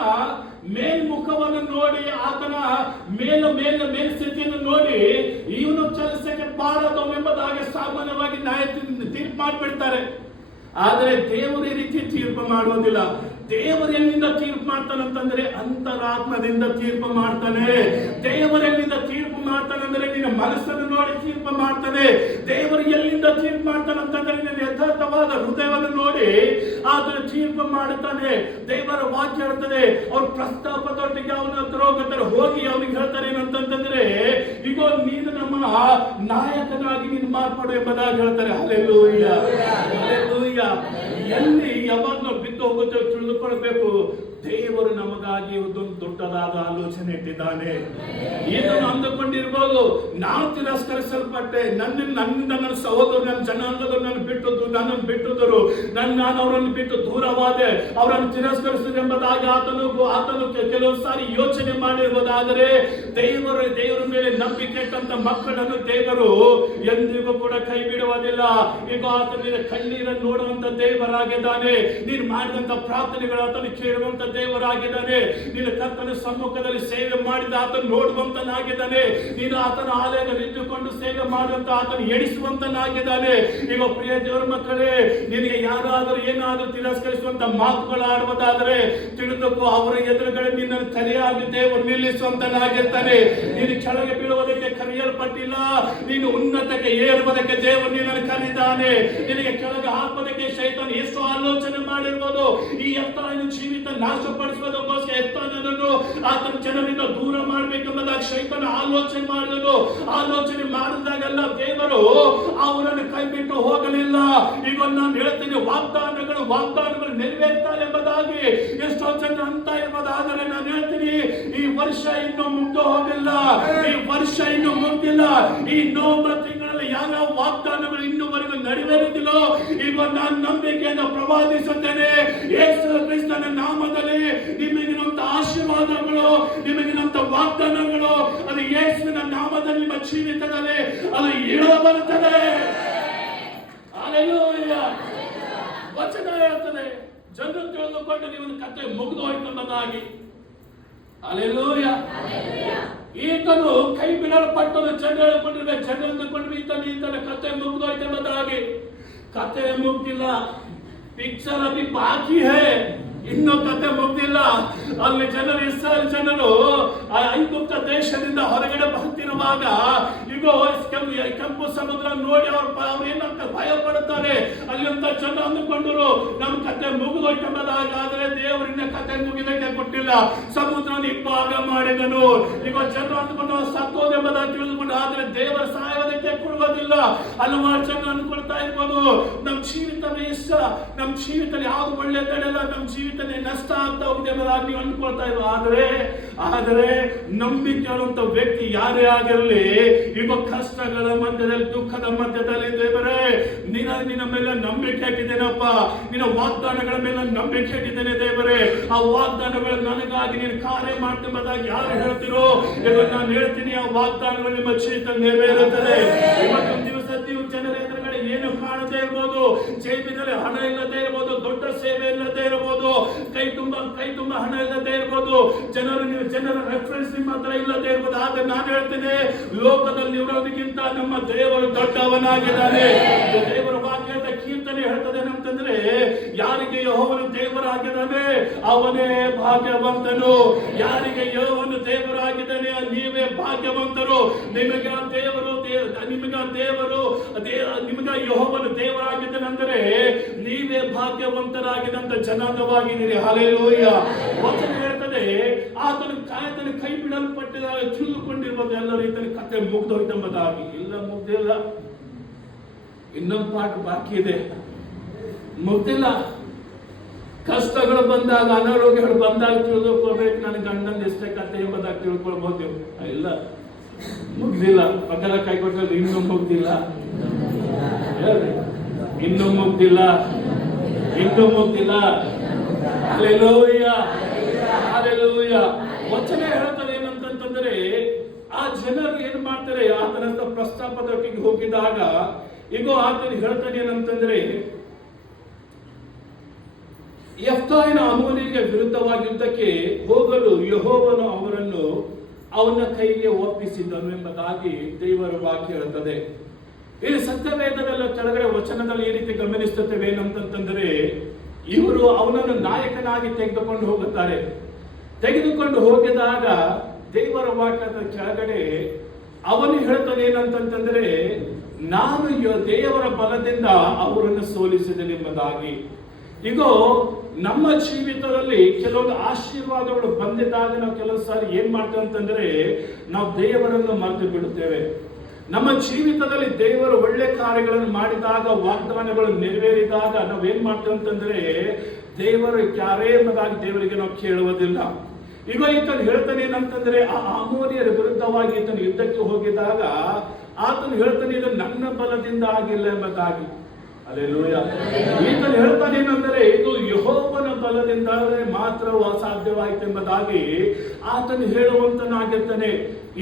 ಮೇಲ್ಮುಖವನ್ನು ನೋಡಿ, ಆತನ ಮೇಲ್ಸ್ಥಿತಿಯನ್ನು ನೋಡಿ, ಇವನು ಕೆಲಸಕ್ಕೆ ಬಾರದವೆಂಬುದಾಗಿ ಸಾಮಾನ್ಯವಾಗಿ ನ್ಯಾಯ ತೀರ್ಪು ಮಾಡಿಬಿಡ್ತಾರೆ. ಆದರೆ ದೇವರು ಈ ರೀತಿ ತೀರ್ಪು ಮಾಡುವುದಿಲ್ಲ. ದೇವರು ಎಲ್ಲಿಂದ ತೀರ್ಪು ಮಾಡ್ತಾನಂತಂದ್ರೆ ಅಂತರಾತ್ಮದಿಂದ ತೀರ್ಪು ಮಾಡ್ತಾನೆ. ದೇವರು ಎಲ್ಲಿಂದ ತೀರ್ಪು ಮಾಡ್ತಾನೆ ಅಂದ್ರೆ ನಿನ್ನ ಮನಸ್ಸನ್ನು ನೋಡಿ ತೀರ್ಪು ಮಾಡ್ತಾನೆ. ದೇವರು ಎಲ್ಲಿಂದ ತೀರ್ಪು ಮಾಡ್ತಾನಂತಂದ್ರೆ ನಿನ್ನ ಯಥಾರ್ಥವಾದ ಹೃದಯವನ್ನು ನೋಡಿ ಆತನ ತೀರ್ಪು ಮಾಡುತ್ತಾನೆ. ದೇವರ ವಾಕ್ಯ ಹೇಳ್ತದೆ, ಅವ್ರ ಪ್ರಸ್ತಾಪದೊಟ್ಟಿಗೆ ಅವನ ಹತ್ರ ಹೋಗಿ ಅವನಿಗೆ ಹೇಳ್ತಾರೆ ಏನಂತಂದ್ರೆ, ಈಗ ನೀನು ನಮ್ಮ ನಾಯಕನಾಗಿ ನೀನು ಮಾರ್ಪಾಡು ಎಂಬುದಾಗಿ ಹೇಳ್ತಾರೆ. Hallelujah, hallelujah. ಎಲ್ಲಿ ಯಾವಾಗ ನಾವು ಬಿದ್ದು ಹೋಗುತ್ತೇವೆ ತಿಳಿದುಕೊಳ್ಬೇಕು, ದೇವರು ನಮಗಾಗಿ ಒಂದು ದೊಡ್ಡದಾದ ಆಲೋಚನೆ ಇಟ್ಟಿದ್ದಾನೆ. ಇದನ್ನು ಅಂದುಕೊಂಡಿರ್ಬೋದು, ನಾನು ತಿರಸ್ಕರಿಸಲ್ಪಟ್ಟೆ, ನನ್ನಿಂದ ನನ್ನ ಸಹೋದರರು, ನನ್ನ ಜನಾಂಗದವರು ನನ್ನನ್ನು ಬಿಟ್ಟಿದ್ದರು, ನಾನು ಅವರನ್ನು ಬಿಟ್ಟು ದೂರವಾದೆ, ಅವರನ್ನು ತಿರಸ್ಕರಿಸಿದೆ ಎಂಬುದಾಗಿ ಆತನು ಕೆಲವು ಸಾರಿ ಯೋಚನೆ ಮಾಡಿರ್ಬೋದಾದರೆ, ದೇವರ ಮೇಲೆ ನಂಬಿಕೆ ಇಟ್ಟಂತ ಮಕ್ಕಳನ್ನು ದೇವರು ಎಂದಿಗೂ ಕೂಡ ಕೈ ಬಿಡುವುದಿಲ್ಲ. ಈಗ ಆತನ ಕಣ್ಣೀರನ್ನು ನೋಡುವಂತ ದೇವರಾಗಿದ್ದಾನೆ. ನೀನು ಮಾಡಿದಂತ ಪ್ರಾರ್ಥನೆಗಳು ಆತನು ಕೇಳುವಂತ ದೇವರಾಗಿದ್ದಾನೆ. ನೀನು ಕರ್ತನ ಸಮ್ಮುಖದಲ್ಲಿ ಸೇವೆ ಮಾಡಿದ ಆತನು ನೋಡುವಂತನಾಗಿದ್ದಾನೆ. ನೀನು ಆತನ ಆಲಯದಲ್ಲಿ ಇಟ್ಟುಕೊಂಡು ಸೇವೆ ಮಾಡುವಂತ ಆತನು ಎಣಿಸುವಂತನಾಗಿದ್ದಾನೆ. ಈಗ ಪ್ರಿಯ ದೇವರ ಮಕ್ಕಳೇ, ನಿನಗೆ ಯಾರಾದರೂ ಏನಾದರೂ ತಿರಸ್ಕರಿಸುವಂತ ಮಾತುಗಳು ಆಡುವುದಾದರೆ ತಿಳಿದುಕೋ, ಅವರ ಎದುರುಗಡೆ ನಿನ್ನನ್ನು ಸರಿಯಾಗಿ ದೇವರು ನಿಲ್ಲಿಸುವಂತನಾಗಿರ್ತಾನೆ. ನೀನು ಕೆಳಗೆ ಬೀಳುವುದಕ್ಕೆ ಕರೆಯಲ್ಪಟ್ಟಿಲ್ಲ, ನೀನು ಉನ್ನತಕ್ಕೆ ಏರುವುದಕ್ಕೆ ದೇವರು ನಿನ್ನನ್ನು ಕರೆದಿದ್ದಾನೆ. ನಿನಗೆ ಕೆಳಗೆ ಹಾಕುವುದಕ್ಕೆ ಶೈತಾನ ಎಷ್ಟು ಆಲೋಚನೆ ಮಾಡಿರ್ಬೋದು. ಈ ಯೆಫ್ತಾಯನ ಜೀವಿತ ನಾಶಪಡಿಸಿ ಮಾಡಿಸುವುದಕ್ಕೋಸ್ಕರ ಎತ್ತಾನನ್ನು ಆತನ ಜನರಿಂದ ದೂರ ಮಾಡಬೇಕೆಂಬುದಾಗಿ ಶೈತಾನ ಆಲೋಚನೆ ಮಾಡಿದಾಗೆಲ್ಲ ದೇವರು ಅವರನ್ನು ಕೈ ಬಿಟ್ಟು ಹೋಗಲಿಲ್ಲ. ಈಗ ನಾನು ಹೇಳ್ತೀನಿ, ವಾಗ್ದಾನಗಳು ನೆರವೇರ್ತಾರೆ ಎಂಬುದಾಗಿ ಎಷ್ಟೋ ಜನ ಅಂತ ಎಂಬುದಾದರೆ ನಾನು ಹೇಳ್ತೀನಿ, ಈ ವರ್ಷ ಇನ್ನೂ ಮುಗ್ದು ಹೋಗಿಲ್ಲ, ಈ ವರ್ಷ ಇನ್ನೂ ಮುಗ್ದಿಲ್ಲ. ಈ ನವೆಂಬರ್ ತಿಂಗಳಲ್ಲಿ ಯಾವ ವಾಗ್ದಾನಗಳು ಇನ್ನೂವರೆಗೂ ನೆರವೇರುತ್ತಿಲ್ಲೋ ಈಗ ನಾನು ನಂಬಿಕೆಯಿಂದ ಪ್ರವಾದಿಸುತ್ತೇನೆ. ಯೇಸು ಕ್ರಿಸ್ತನ ನಾಮದಲ್ಲಿ ನಿಮಗಿರುವಂತ ಆಶೀರ್ವಾದಗಳು, ನಿಮಗಿರುವಂತ ವಾಗ್ದಾನಗಳು ಅದು ಯೇಸುವಿನ ನಾಮದಲ್ಲಿ ನಿಮ್ಮ ಜೀವಿತದಲ್ಲಿ ಅದು ಇಳಿದು ಬರುತ್ತದೆ. ಹಲ್ಲೆಲೂಯಾ. ವಚನ ಹೇಳ್ತದೆ, ಜನರು ತಿಳಿದುಕೊಂಡು ನೀವು ಕಥೆ ಮುಗಿದು ಹೋಯ್ತೆಂಬುದಾಗಿ. ಹಲ್ಲೆಲೂಯಾ. ಈತನು ಕೈ ಬಿಡಲ್ಪಟ್ಟನು, ಜನರು ಈತನ ಕಥೆ ಮುಗಿದು ಹೋಯ್ತೆಂಬುದಾಗಿ. ಕಥೆ ಮುಗ್ದಿಲ್ಲ, ಪಿಕ್ಚರ್ ಅಭಿ ಬಾಕಿ ಹೈ, ಇನ್ನೂ ಕಥೆ ಮುಗ್ದಿಲ್ಲ. ಅಲ್ಲಿ ಜನರು, ಇಸ್ರಾಯೇಲ್ ಜನರು ಐಗುಪ್ತ ದೇಶದಿಂದ ಹೊರಗಡೆ ಬರ್ತಿರುವಾಗ ಈಗ ಕೆಂಪು ಸಮುದ್ರ ನೋಡಿ ಅವ್ರು ಏನಂತ ಭಯ ಪಡುತ್ತಾರೆ. ಅಲ್ಲಿಂದ ಜನ ಅಂದುಕೊಂಡರು ನಮ್ಮ ಕಥೆ ಮುಗಿದೋಯ್ತೆಂಬುದಾಗಿ. ಆದರೆ ದೇವರಿನ ಕಥೆ ಮುಗಿದಕ್ಕೆ ಕೊಟ್ಟಿಲ್ಲ, ಸಮುದ್ರ ಇಬ್ಬಾಗ ಮಾಡಿದನು. ಈಗ ಜನರು ಅಂದುಕೊಂಡು ಸತ್ತೋದೆಂಬುದಾಗಿ ತಿಳಿದುಕೊಂಡು, ಆದರೆ ದೇವರ ಸಹಾಯಕ್ಕೆ ಕೊಡುವುದಿಲ್ಲ. ಹಲವಾರು ಜನ ಅಂದ್ಕೊಳ್ತಾ ಇರ್ಬೋದು, ನಮ್ಮ ಜೀವಿತವೇ ಇಷ್ಟ, ನಮ್ಮ ಜೀವಿತದಲ್ಲಿ ಯಾವ್ದು ಒಳ್ಳೆ ತಡೆಯಲ್ಲ, ನಮ್ಮ ಜೀವಿತ ನಷ್ಟ ಆಗ್ತಾ ಹೋಗಿದೆ ಎಂಬುದಾಗಿ ನೀವು ಅಂದ್ಕೊಳ್ತಾ ಇರುವ. ಆದರೆ ನಂಬಿಕೆ ಅನ್ನುವಂತ ವ್ಯಕ್ತಿ ಯಾರೇ ಆಗಿರಲಿ, ಈಗ ಕಷ್ಟಗಳ ಮಧ್ಯದಲ್ಲಿ, ದುಃಖದ ಮಧ್ಯದಲ್ಲಿ ದೇವರೇ ನಿನ್ನ ಮೇಲೆ ನಂಬಿಕೆ ಹಾಕಿದ್ದೇನಪ್ಪ, ನಿನ್ನ ವಾಗ್ದಾನಗಳ ಮೇಲೆ ನಂಬಿಕೆ ಹಾಕಿದ್ದೇನೆ ದೇವರೇ, ಆ ವಾಗ್ದಾನಗಳು ನನಗಾಗಿ ನೀನು ಕಾರ್ಯ ಮಾಡ್ತೆಂಬುದಾಗಿ ಯಾರು ಹೇಳ್ತಿರೋ, ಈಗ ನಾನು ಹೇಳ್ತೀನಿ, ಆ ವಾಗ್ದಾನಗಳು ನಿಮ್ಮ ಜೀವಿತ ನೆರವೇರುತ್ತದೆ. ಇವತ್ತೊಂದು ದಿವಸ ನೀವು ಜನರ ಎದುರುಗಡೆ ಏನು ಕಾಣದೇ ಇರ್ಬೋದು, ಜೇಬಿನಲ್ಲಿ ಹಣ ಇಲ್ಲದೆ ಇರ್ಬೋದು, ದೊಡ್ಡ ಸೇವೆ ಇಲ್ಲದೆ ಇರಬಹುದು, ಕೈ ತುಂಬ ಹಣ ಇಲ್ಲದೆ ಇರ್ಬೋದು, ಜನರ ರೆಫರೆನ್ಸ್ ನಿಮ್ಮ ಹತ್ರ ಇಲ್ಲದೆ ಇರ್ಬೋದು. ಆದ್ರೆ ನಾನು ಹೇಳ್ತೇನೆ, ಲೋಕದಲ್ಲಿ ಇರೋದಕ್ಕಿಂತ ನಮ್ಮ ದೇವರು ದೊಡ್ಡವನಾಗಿದ್ದಾನೆ. ದೇವರ ವಾಕ್ಯದ ಕೀರ್ತನೆ ಹೇಳ್ತದೆ ಅಂತಂದ್ರೆ, ಯಾರಿಗೆ ಯೆಹೋವನು ದೇವರಾಗಿದ್ದಾನೆ ಅವನೇ ಭಾಗ್ಯವಂತನು. ಯಾರಿಗೆ ಯೆಹೋವನು ದೇವರಾಗಿದ್ದಾನೆ ನೀವೇ ಭಾಗ್ಯವಂತರು. ನಿಮಗೆ ಯೆಹೋವನು ದೇವರಾಗಿದ್ದಾನೆ ಅಂದರೆ ನೀವೇ ಭಾಗ್ಯವಂತರಾಗಿದ್ದಂತ ಜನಾಂಗವಾಗಿದ್ದೀರಿ. ಹಲ್ಲೆಲೂಯಾ. ವಚನ ಹೇಳ್ತದೆ, ಆತನ ಕೈ ಬಿಡಲ್ಪಟ್ಟಿದಾಗ ತಿಳಿದುಕೊಂಡಿರ್ಬೋದು ಎಲ್ಲರೂ ಈತನ ಕಥೆ ಮುಗ್ದೋಯ್ತೆಂಬುದಾಗಿ. ಇಲ್ಲ, ಮುಗ್ದಿಲ್ಲ, ಇನ್ನೊಂದು ಪಾಠ ಬಾಕಿ ಇದೆ, ಮುಗ್ದಿಲ್ಲ. ಕಷ್ಟಗಳು ಬಂದಾಗ, ಅನಾರೋಗ್ಯಗಳು ಬಂದಾಗ ತಿಳಿದುಕೊಳ್ಬೇಕು, ನನ್ನ ಗಂಡನ ಎಷ್ಟೇ ಕಥೆ ಎಂಬುದಾಗಿ ತಿಳ್ಕೊಳ್ಬಹುದು. ಇಲ್ಲ, ಮುಗ್ದಿಲ್ಲ. ಪಕ್ಕದ ಕೈ ಕೊಟ್ಟಲ್ಲಿ ಇನ್ನೂ ಮುಗ್ದಿಲ್ಲ, ಇನ್ನೂ ಮುಗ್ದಿಲ್ಲ, ಇನ್ನೂ ಮುಗ್ದಿಲ್ಲ. Hallelujah, hallelujah. ವಚನ ಹೇಳ್ತಾರೆ ಏನಂತಂದ್ರೆ, ಆ ಜನರು ಏನ್ ಮಾಡ್ತಾರೆ, ಆತನ ಪ್ರಸ್ತಾಪದೊಟ್ಟಿಗೆ ಹೋಗಿದಾಗ ಈಗ ಆತನ ಹೇಳ್ತಾನೆ ಏನಂತಂದ್ರೆ, ಯೆಫ್ತಾಯನ ಅಮ್ಮೋನಿಗೆ ವಿರುದ್ಧವಾಗಿ ಯುದ್ಧಕ್ಕೆ ಹೋಗಲು ಯೆಹೋವನು ಅವರನ್ನು ಅವನ ಕೈಗೆ ಒಪ್ಪಿಸಿದನು ಎಂಬುದಾಗಿ ದೇವರ ವಾಕ್ಯ ಹೇಳುತ್ತದೆ. ಇಲ್ಲಿ ಸತ್ಯವೇದದ ಕೆಳಗಡೆ ವಚನದಲ್ಲಿ ಈ ರೀತಿ ಗಮನಿಸುತ್ತೇವೆ ಏನಂತಂದ್ರೆ, ಇವರು ಅವನನ್ನು ನಾಯಕನಾಗಿ ತೆಗೆದುಕೊಂಡು ಹೋಗುತ್ತಾರೆ. ತೆಗೆದುಕೊಂಡು ಹೋಗಿದಾಗ ದೇವರ ವಾಕ್ಯದ ಕೆಳಗಡೆ ಅವನು ಹೇಳ್ತಾನೆ ಏನಂತಂದ್ರೆ, ನಾನು ದೇವರ ಬಲದಿಂದ ಅವರನ್ನು ಸೋಲಿಸಿದೆನು ಎಂಬುದಾಗಿ. ಈಗ ನಮ್ಮ ಜೀವಿತದಲ್ಲಿ ಕೆಲವೊಂದು ಆಶೀರ್ವಾದಗಳು ಬಂದಿದ್ದಾಗ ನಾವು ಕೆಲವು ಸಾರಿ ಏನ್ ಮಾಡ್ತೇವೆ ಅಂತಂದ್ರೆ, ನಾವು ದೇವರನ್ನು ಮರೆತು ಬಿಡುತ್ತೇವೆ. ನಮ್ಮ ಜೀವಿತದಲ್ಲಿ ದೇವರು ಒಳ್ಳೆ ಕಾರ್ಯಗಳನ್ನು ಮಾಡಿದಾಗ, ವಾಗ್ದಾನಗಳು ನೆರವೇರಿದಾಗ ನಾವೇನ್ ಮಾಡ್ತೇವೆ ಅಂತಂದ್ರೆ, ದೇವರು ಯಾರೇ ಎಂಬುದಾಗಿ ದೇವರಿಗೆ ನಾವು ಕೇಳುವುದಿಲ್ಲ. ಈಗ ಈತನು ಹೇಳ್ತಾನೆ ಏನಂತಂದ್ರೆ, ಆ ಅಮ್ಮೋನಿಯರ ವಿರುದ್ಧವಾಗಿ ಈತನು ಯುದ್ಧಕ್ಕೆ ಹೋಗಿದಾಗ ಆತನು ಹೇಳ್ತಾನೆ, ಇದು ನನ್ನ ಬಲದಿಂದ ಆಗಿಲ್ಲ ಎಂಬುದಾಗಿ. ಹಲ್ಲೆಲೂಯಾ. ಈತನು ಹೇಳ್ತಾನೆ ಏನಂದ್ರೆ, ಇದು ಯೆಹೋವನ ಬಲದಿಂದ ಮಾತ್ರ ಸಾಧ್ಯವಾಯಿತು ಎಂಬುದಾಗಿ ಆತನು ಹೇಳುವಂತನಾಗಿರ್ತಾನೆ.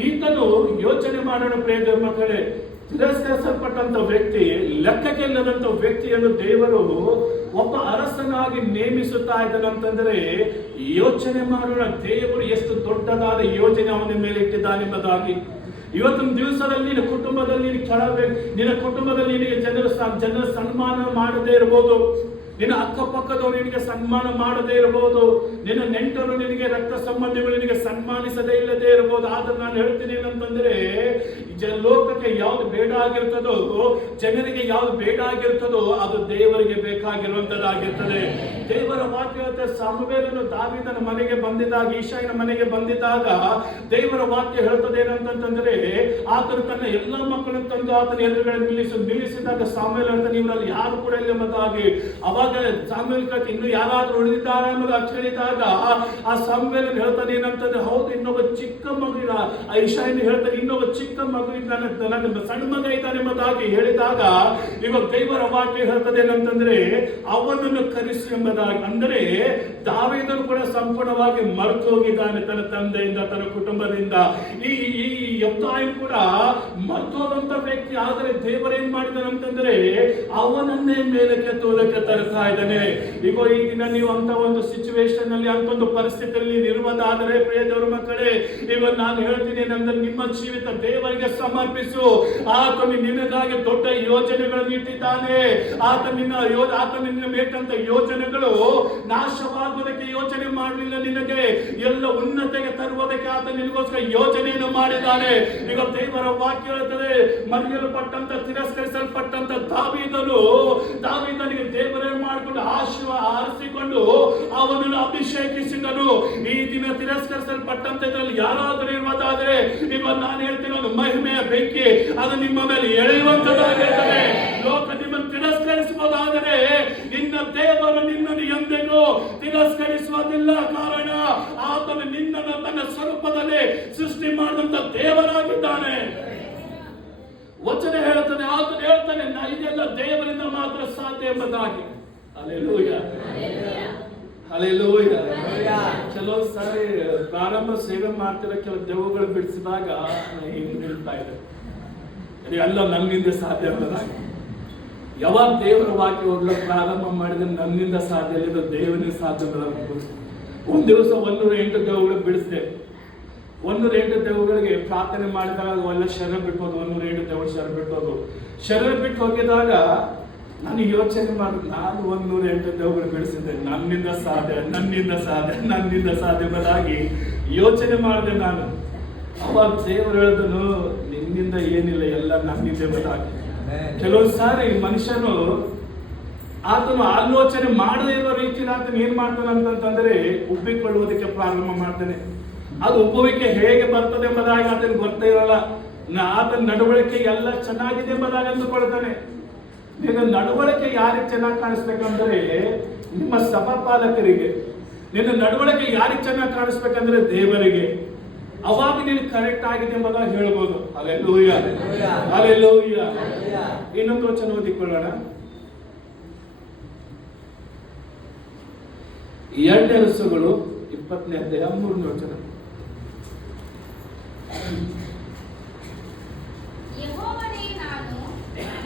ಈತನು ಯೋಚನೆ ಮಾಡೋಣ ಪ್ರಿಯ ಮಕ್ಕಳೇ, ತಿರಸ್ಕರಿಸಲ್ಪಟ್ಟಂತ ವ್ಯಕ್ತಿ, ಲೆಕ್ಕಕ್ಕಿಲ್ಲದಂತ ವ್ಯಕ್ತಿಯನ್ನು ದೇವರು ಒಬ್ಬ ಅರಸನಾಗಿ ನೇಮಿಸುತ್ತಾ ಇದ್ದಾನಂತಂದ್ರೆ, ಯೋಚನೆ ಮಾಡೋಣ ದೇವರು ಎಷ್ಟು ದೊಡ್ಡದಾದ ಯೋಜನೆ ಅವನ ಮೇಲೆ ಇಟ್ಟಿದ್ದಾನೆ ಎಂಬುದಾಗಿ. ಇವತ್ತಿನ ದಿವಸದಲ್ಲಿ ನಿನ್ನ ಕುಟುಂಬದಲ್ಲಿ ನಿನ್ನ ಕುಟುಂಬದಲ್ಲಿ ನಿನಗೆ ಜನರ ಸನ್ಮಾನ ಮಾಡದೇ ಇರಬಹುದು. ನಿನ್ನ ಅಕ್ಕಪಕ್ಕದವರು ನಿನಗೆ ಸನ್ಮಾನ ಮಾಡದೇ ಇರಬಹುದು, ನಿನ್ನ ನೆಂಟರು ನಿನಗೆ, ರಕ್ತ ಸಂಬಂಧಿಗಳು ನಿನಗೆ ಸನ್ಮಾನಿಸದೇ ಇಲ್ಲದೆ ಇರಬಹುದು. ಆದ್ರೆ ನಾನು ಹೇಳ್ತೀನಿ ಏನಂತಂದ್ರೆ, ಲೋಕಕ್ಕೆ ಯಾವ್ದು ಬೇಡ ಆಗಿರ್ತದೋ, ಜನರಿಗೆ ಯಾವ್ದು ಬೇಡ ಆಗಿರ್ತದೋ ಅದು ದೇವರಿಗೆ ಬೇಕಾಗಿರುವಂತದ್ದಾಗಿರ್ತದೆ. ದೇವರ ವಾಕ್ಯ ಹೇಳ್ತಾರೆ, ಸಮುವೇಲನು ದಾವೀದನ ಮನೆಗೆ ಬಂದಿದ್ದಾಗ, ಈಶಾಯನ ಮನೆಗೆ ಬಂದಿದ್ದಾಗ ದೇವರ ವಾಕ್ಯ ಹೇಳ್ತದೆ ಏನಂತಂದ್ರೆ, ಆತನು ತನ್ನ ಎಲ್ಲ ಮಕ್ಕಳನ್ನು ತಂದು ಆತನ ಎದುರುಗಡೆ ನಿಲ್ಲಿಸಿದಾಗ ಸಾಮುವೇಲ್ ಹೇಳ್ತಾನೆ, ಇವರಲ್ಲಿ ಯಾರು ಕೂಡ ಇಲ್ಲ ಎಂಬುದಾಗಿ. ಅವಾಗ ಸಾಮುವೇಲ್ ಕತೆ ಇನ್ನು ಯಾರಾದ್ರೂ ಉಳಿದಿದ್ದಾರೆ ಎಂಬುದಾಗಿ ಹೇಳಿದಾಗ ಆ ಸಾಮುವೇಲನ್ ಹೇಳ್ತಾನೆ ಏನಂತಂದ್ರೆ, ಹೌದು ಇನ್ನೊಬ್ಬ ಚಿಕ್ಕ ಮಗು, ಆ ಈಶಾಯನ ಹೇಳ್ತಾನೆ ಇನ್ನೊಬ್ಬ ಚಿಕ್ಕ ಮಗು ಇದ್ದಾನೆ, ನನ್ನ ಸಣ್ಣ ಮಗ ಇದ್ದಾನೆ ಎಂಬುದಾಗಿ ಹೇಳಿದಾಗ ಇವಾಗ ದೇವರ ವಾಕ್ಯ ಹೇಳ್ತದೆ ಏನಂತಂದ್ರೆ, ಅವನನ್ನು ಕರೆಸಿ ಎಂಬುದಾಗಿ. ಅಂದರೆ ದಾವೀದನು ಕೂಡ ಸಂಪೂರ್ಣವಾಗಿ ಮರೆತು ಹೋಗಿದ್ದಾನೆ ತನ್ನ ತಂದೆಯಿಂದ, ತನ್ನ ಕುಟುಂಬದಿಂದ. ಈ ಯೆಫ್ತಾಯನು ಕೂಡ ಮರ್ತೋದಂತ ವ್ಯಕ್ತಿ. ಆದರೆ ದೇವರೇನ್ ಮಾಡಿದಾನೆ ಅಂತಂದ್ರೆ, ಅವನನ್ನೇ ಮೇಲಕ್ಕೆ ತೋಲಕ್ಕೆ ತರಿಸ್ತಾ ಇದ್ದಾನೆ. ಈಗ ಈ ದಿನ ನೀವು ಅಂತ ಒಂದು ಸಿಚುವೇಶನ್ ಅಲ್ಲಿ, ಅಂತ ಒಂದು ಪರಿಸ್ಥಿತಿಯಲ್ಲಿ ಇರುವುದಾದರೆ ಪ್ರಿಯ ದೇವರ ಮಕ್ಕಳೇ, ಇವಾಗ ನಾನು ಹೇಳ್ತೀನಿ ಏನಂದ್ರೆ, ನಿಮ್ಮ ಜೀವಿತ ದೇವರಿಗೆ ಸಮರ್ಪಿಸು. ಆತನು ನಿನಗಾಗಿ ದೊಡ್ಡ ಯೋಜನೆಗಳನ್ನು ಇಟ್ಟಿದ್ದಾನೆ. ಆತ ನಿನ್ನ ಮೇಟಂತ ಯೋಜನೆಗಳು ನಾಶವಾಗುವುದಕ್ಕೆ ಯೋಚನೆ ಮಾಡಲಿಲ್ಲ, ನಿನಗೆ ಎಲ್ಲ ಉನ್ನತಿಗೆ ತರುವುದಕ್ಕೆ ಆತ ನಿನಗೋಸ್ಕರ ಯೋಜನೆಯನ್ನು ಮಾಡಿದ್ದಾನೆ. ಈಗ ದೇವರ ವಾಕ್ಯ ಹೇಳ್ತದೆ, ಮರೆಯಲ್ಪಟ್ಟಂತ, ತಿರಸ್ಕರಿಸಲ್ಪಟ್ಟಂತ ದಾವೀದನಿಗೆ ದೇವರೇ ಮಾಡಿಕೊಂಡು ಆರಿಸಿಕೊಂಡು ಅವನನ್ನು ಅಭಿಷೇಕಿಸಿದನು. ಈ ದಿನ ತಿರಸ್ಕರಿಸಲ್ಪಟ್ಟಂತ ಇದರಲ್ಲಿ ಯಾರಾದರೂ ಇರುವುದಾದರೆ, ಇವಾಗ ನಾನು ಹೇಳ್ತೀನಿ, ಒಂದು ಮಹಿಮೆಯ ಬೆಂಕಿ ಅದು ನಿಮ್ಮ ಮೇಲೆ ಎಳೆಯುವಂತದ್ದಾಗಿರ್ತದೆ. ಲೋಕ ನಿಮ್ಮನ್ನು ತಿರಸ್ಕರಿಸುವುದಾದರೆ ನಿನ್ನ ದೇವರು ನಿನ್ನನ್ನು ಎಂದಿಗೂ ತಿರಸ್ಕರಿಸುವುದಿಲ್ಲ. ಕಾರಣ ಆತನು ನಿನ್ನನ್ನು ತನ್ನ ಸ್ವರೂಪದಲ್ಲಿ ಸೃಷ್ಟಿ ಮಾಡಿದಂತ ದೇವರಾಗಿದ್ದಾನೆ. ವಚನ ಹೇಳ್ತಾನೆ, ಆತನು ಹೇಳ್ತಾನೆ, ಇದೆಲ್ಲ ದೇವರಿಂದ ಮಾತ್ರ ಸಾಧ್ಯ ಎಂಬುದಾಗಿ. Hallelujah, hallelujah. ಕೆಲವು ಸಾರಿ ಪ್ರಾರಂಭ ಸೇವೆ ಮಾಡ್ತಿರೋ ಕೆಲವು ದೆವ್ವಗಳು ಬಿಡಿಸಿದಾಗ ಹಿಂಗ್ ಹೇಳ್ತಾ ಇದೆ, ಎಲ್ಲ ನನ್ನಿಂದ ಸಾಧ್ಯ ಎಂಬುದಾಗಿ. ಯಾವಾಗ ದೇವರ ವಾಕ್ಯ ಓದಲು ಪ್ರಾರಂಭ ಮಾಡಿದ್ರೆ ನನ್ನಿಂದ ಸಾಧ್ಯ ಇಲ್ಲ, ದೇವನಿಂದ ಸಾಧ್ಯ. ಒಂದ್ ದಿವಸ 108 ದೆವ್ವಗಳು ಬಿಡಿಸಿದೆ. 108 ದೆವ್ವಗಳಿಗೆ ಪ್ರಾರ್ಥನೆ ಮಾಡಿದಾಗ ಅವೆಲ್ಲ ಶರೀರ ಬಿಟ್ಟೋದು. 108 ದೆವ್ವ ಶರೀರ ಬಿಟ್ಟೋದು. ಶರೀರ ಬಿಟ್ಟು ಹೋಗಿದಾಗ ನಾನು ಯೋಚನೆ ಮಾಡಿದೆ, ನಾನು 108 ದೆವ್ವಗಳು ಬಿಡಿಸಿದ್ದೆ, ನನ್ನಿಂದ ಸಾಧ್ಯ, ನನ್ನಿಂದ ಸಾಧ್ಯ, ನನ್ನಿಂದ ಸಾಧ್ಯ ಎಂಬುದಾಗಿ ಯೋಚನೆ ಮಾಡಿದೆ ನಾನು. ಅವಾಗ ದೇವರು ಹೇಳಿದನು, ನಿನ್ನಿಂದ ಏನಿಲ್ಲ, ಎಲ್ಲ ನನ್ನಿಂದ ಎಂಬುದಾಗಿ. ಕೆಲವೊಂದು ಸಾರಿ ಮನುಷ್ಯನು ಆತನು ಆಲೋಚನೆ ಮಾಡದೇ ಇರೋ ರೀತಿಯಲ್ಲಿ ಆತನು ಏನ್ ಮಾಡ್ತಾನೆ ಅಂತಂದ್ರೆ, ಉಬ್ಬಿಕೊಳ್ಳುವುದಕ್ಕೆ ಪ್ರಾರಂಭ ಮಾಡ್ತಾನೆ. ಅದು ಉಬ್ಬುವಿಕೆ ಹೇಗೆ ಬರ್ತದೆ ಎಂಬುದಾಗಿ ಆತನಿಗೆ ಗೊತ್ತೇ ಇರಲ್ಲ. ಆತನ ನಡವಳಿಕೆ ಎಲ್ಲ ಚೆನ್ನಾಗಿದೆ ಎಂಬುದಾಗಿ ಅಂದುಕೊಳ್ತಾನೆ. ನಿನ್ನ ನಡವಳಿಕೆ ಯಾರಿಗೆ ಚೆನ್ನಾಗಿ ಕಾಣಿಸ್ಬೇಕಂದ್ರೆ ನಿಮ್ಮ ಸಭಾಪಾಲಕರಿಗೆ. ನಿನ್ನ ನಡವಳಿಕೆ ಯಾರಿಗೆ ಚೆನ್ನಾಗಿ ಕಾಣಿಸ್ಬೇಕಂದ್ರೆ ದೇವರಿಗೆ. ಅವಾಗ ನೀನು ಕರೆಕ್ಟ್ ಆಗಿದೆ ಎಂಬುದಾಗಿ ಹೇಳ್ಬೋದು. Hallelujah, hallelujah. ಇನ್ನೊಂದು ವಚನ ಓದಿಕೊಳ್ಳೋಣ. 2 ಅರಸುಗಳು 20ನೇ ಅಧ್ಯಾಯ 3ನೇ ವಚನ. ಯೆಹೋವನೇ, ನಾನು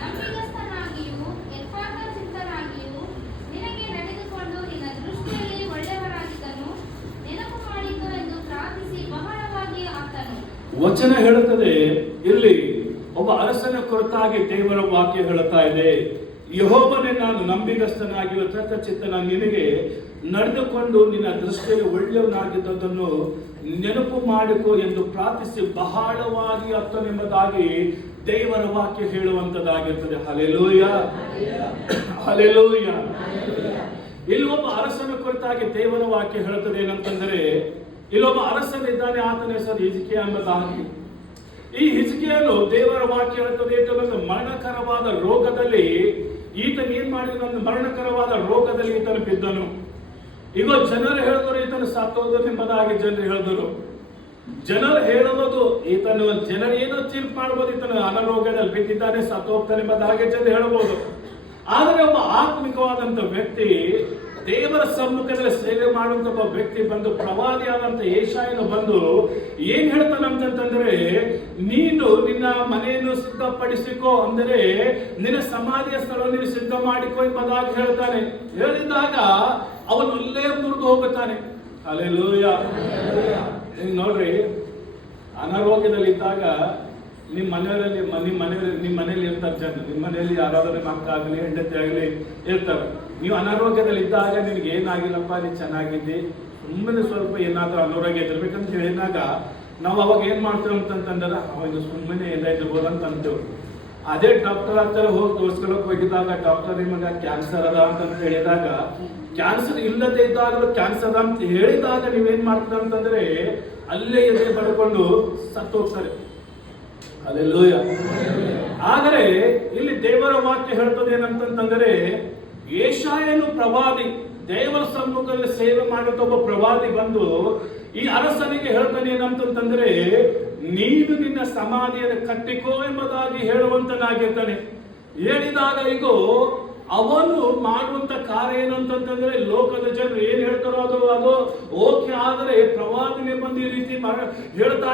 ನಂಬಿಗಸ್ತನಾಗಿಯೂ ಯಥಾರ್ಥಚಿತ್ತನಾಗಿಯೂ ನಿನಗೆ ನಡೆದುಕೊಂಡು ನಿನ್ನ ದೃಷ್ಟಿಯಲ್ಲಿ ಒಳ್ಳೆಯವರಾಗಿದ್ದನು ನೆನಪು ಮಾಡಿದ್ದು ಎಂದು ಪ್ರಾರ್ಥಿಸಿ ಬಹಳವಾಗಿ ಅತ್ತನು. ವಚನ ಹೇಳುತ್ತದೆ, ಇಲ್ಲಿ ಒಬ್ಬ ಅರಸನ ಕುರಿತಾಗಿ ದೇವರ ವಾಕ್ಯ ಹೇಳುತ್ತಾ ಇದೆ. ಯೆಹೋವನೇ, ನಾನು ನಂಬಿಗಸ್ತನಾಗಿ ಯಥಾರ್ಥಚಿತ್ತನಾಗಿ ನಿನಗೆ ನಡೆದುಕೊಂಡು ನಿನ್ನ ದೃಷ್ಟಿಯಲ್ಲಿ ಒಳ್ಳೆಯವನಾಗಿದ್ದದನ್ನು ನೆನಪು ಮಾಡಿಕೊ ಎಂದು ಪ್ರಾರ್ಥಿಸಿ ಬಹಳವಾಗಿ ಅತ್ತನೆಂಬುದಾಗಿ ದೇವರ ವಾಕ್ಯ ಹೇಳುವಂತದ್ದಾಗಿರ್ತದೆ. Hallelujah, hallelujah. ಇಲ್ಲಿ ಒಬ್ಬ ಅರಸನ ಕುರಿತಾಗಿ ದೇವರ ವಾಕ್ಯ ಹೇಳುತ್ತದೆ ಏನಂತಂದರೆ, ಇಲ್ಲೊಬ್ಬ ಅರಸನಿದ್ದಾನೆ, ಆತನ ಹೆಸರು ಹಿಜ್ಕೀಯ ಎಂಬುದಾಗಿ. ಈ ಹಿಜ್ಕೀಯನು ದೇವರ ವಾಕ್ಯ ಹೇಳುತ್ತದೆ, ಮರಣಕರವಾದ ರೋಗದಲ್ಲಿ ಈತನು ಏನ್ ಮಾಡಿದ, ಮರಣಕರವಾದ ರೋಗದಲ್ಲಿ ಈತನು ಬಿದ್ದನು. ಈಗ ಜನರು ಹೇಳಿದ್ರು ಈತನು ಸತ್ತೋದನು ಎಂಬುದಾಗಿ ಜನರು ಹೇಳಿದರು. ಜನರು ಹೇಳುವುದು ಈತನು, ಜನರು ಏನೋ ತೀರ್ಪು ಮಾಡಬಹುದು, ಈತನು ಅನಾರೋಗ್ಯದಲ್ಲಿ ಬಿದ್ದಿದ್ದಾನೆ, ಸತ್ತೋಗ್ತಾನೆ ಎಂಬುದಾಗಿ ಜನರು ಹೇಳಬಹುದು. ಆದರೆ ಒಬ್ಬ ಆತ್ಮಿಕವಾದಂತ ವ್ಯಕ್ತಿ, ದೇವರ ಸಮ್ಮುಖದಲ್ಲಿ ಸೇವೆ ಮಾಡುವಂತ ಒಬ್ಬ ವ್ಯಕ್ತಿ ಬಂದು, ಪ್ರವಾದಿಯಾದಂತ ಯೆಶಾಯನು ಬಂದು ಏನ್ ಹೇಳ್ತಾನಂತಂದ್ರೆ, ನೀನು ನಿನ್ನ ಮನೆಯನ್ನು ಸಿದ್ಧಪಡಿಸಿಕೋ, ಅಂದರೆ ನಿನ್ನ ಸಮಾಧಿಯ ಸ್ಥಳ ನೀನು ಸಿದ್ಧ ಮಾಡಿಕೋ ಎಂಬುದಾಗಿ ಹೇಳ್ತಾನೆ. ಹೇಳಿದಾಗ ಅವನು ಅಲ್ಲೇ ಮುರಿದು ಹೋಗುತ್ತಾನೆ. ಹಲ್ಲೆಲೂಯಾ. ನೋಡ್ರಿ, ಅನಾರೋಗ್ಯದಲ್ಲಿದ್ದಾಗ ನಿಮ್ಮ ಮನೆಯಲ್ಲಿ ಇರ್ತಾರೆ ಜನ. ನಿಮ್ಮ ಮನೆಯಲ್ಲಿ ಯಾರಾದ್ರೂ ಮಕ್ಕ ಆಗಲಿ ಹೆಂಡತಿ ಆಗಲಿ ಇರ್ತಾರೆ. ನೀವು ಅನಾರೋಗ್ಯದಲ್ಲಿದ್ದಾಗ ನಿನಗೆ ಏನಾಗಿಲ್ಲಪ್ಪ, ನೀನು ಚೆನ್ನಾಗಿದ್ದಿ, ಸುಮ್ಮನೆ ಸ್ವಲ್ಪ ಏನಾದರೂ ಅನಾರೋಗ್ಯ ಇದಿರ್ಬೇಕಂತ ಹೇಳಿದಾಗ ನಾವು ಅವಾಗ ಏನು ಮಾಡ್ತೇವೆ ಅಂತಂದ್ರೆ ಅವಾಗ ಸುಮ್ಮನೆ ಎಲ್ಲ ಇರ್ಬೋದು ಅಂತ ಅಂತೇವೆ. ಅದೇ ಡಾಕ್ಟರ್ ಹತ್ತಿರ ಹೋಗಿ ತೋರಿಸ್ಕೊಳ್ಳೋಕೆ ಹೋಗಿದ್ದಾಗ ಡಾಕ್ಟರ್ ನಿಮಗೆ ಕ್ಯಾನ್ಸರ್ ಅದ ಅಂತ ಹೇಳಿದಾಗ, ಕ್ಯಾನ್ಸರ್ ಇಲ್ಲದೆ ಇದ್ದಾಗಲೂ ಕ್ಯಾನ್ಸರ್ ಅಂತ ಹೇಳಿದಾಗ ನೀವೇನ್ ಮಾಡ್ತೀರ ಅಂತಂದ್ರೆ ಅಲ್ಲೇ ಎದೆ ಬಡ್ಕೊಂಡು ಸತ್ತು ಹೋಗ್ತಾರೆ. ಅಲ್ಲೆಲ್ಲೂಯ. ಆದರೆ ಇಲ್ಲಿ ದೇವರ ವಾಕ್ಯ ಹೇಳ್ತದೆ ಏನಂತಂದ್ರೆ, ಯೆಶಾಯನು ಪ್ರವಾದಿ ದೇವರ ಸಮ್ಮುಖದಲ್ಲಿ ಸೇವೆ ಮಾಡುತ್ತ ಒಬ್ಬ ಪ್ರವಾದಿ ಬಂದು ಈ ಅರಸನಿಗೆ ಹೇಳ್ತಾನೆ ಏನಂತಂದ್ರೆ, ನೀನು ನಿನ್ನ ಸಮಾಧಿಯನ್ನು ಕಟ್ಟಿಕೋ ಎಂಬುದಾಗಿ ಹೇಳುವಂತನಾಗಿರ್ತಾನೆ. ಹೇಳಿದಾಗ ಈಗ ಅವನು ಮಾಡುವಂತ ಕಾರ್ಯ ಏನು ಅಂತಂದ್ರೆ, ಲೋಕದ ಜನರು ಏನ್ ಹೇಳ್ತಾರೋ ಅದು ಓಕೆ, ಆದರೆ ಪ್ರವಾದಿನೇ ಬಂದು ಈ ರೀತಿ ಹೇಳ್ತಾ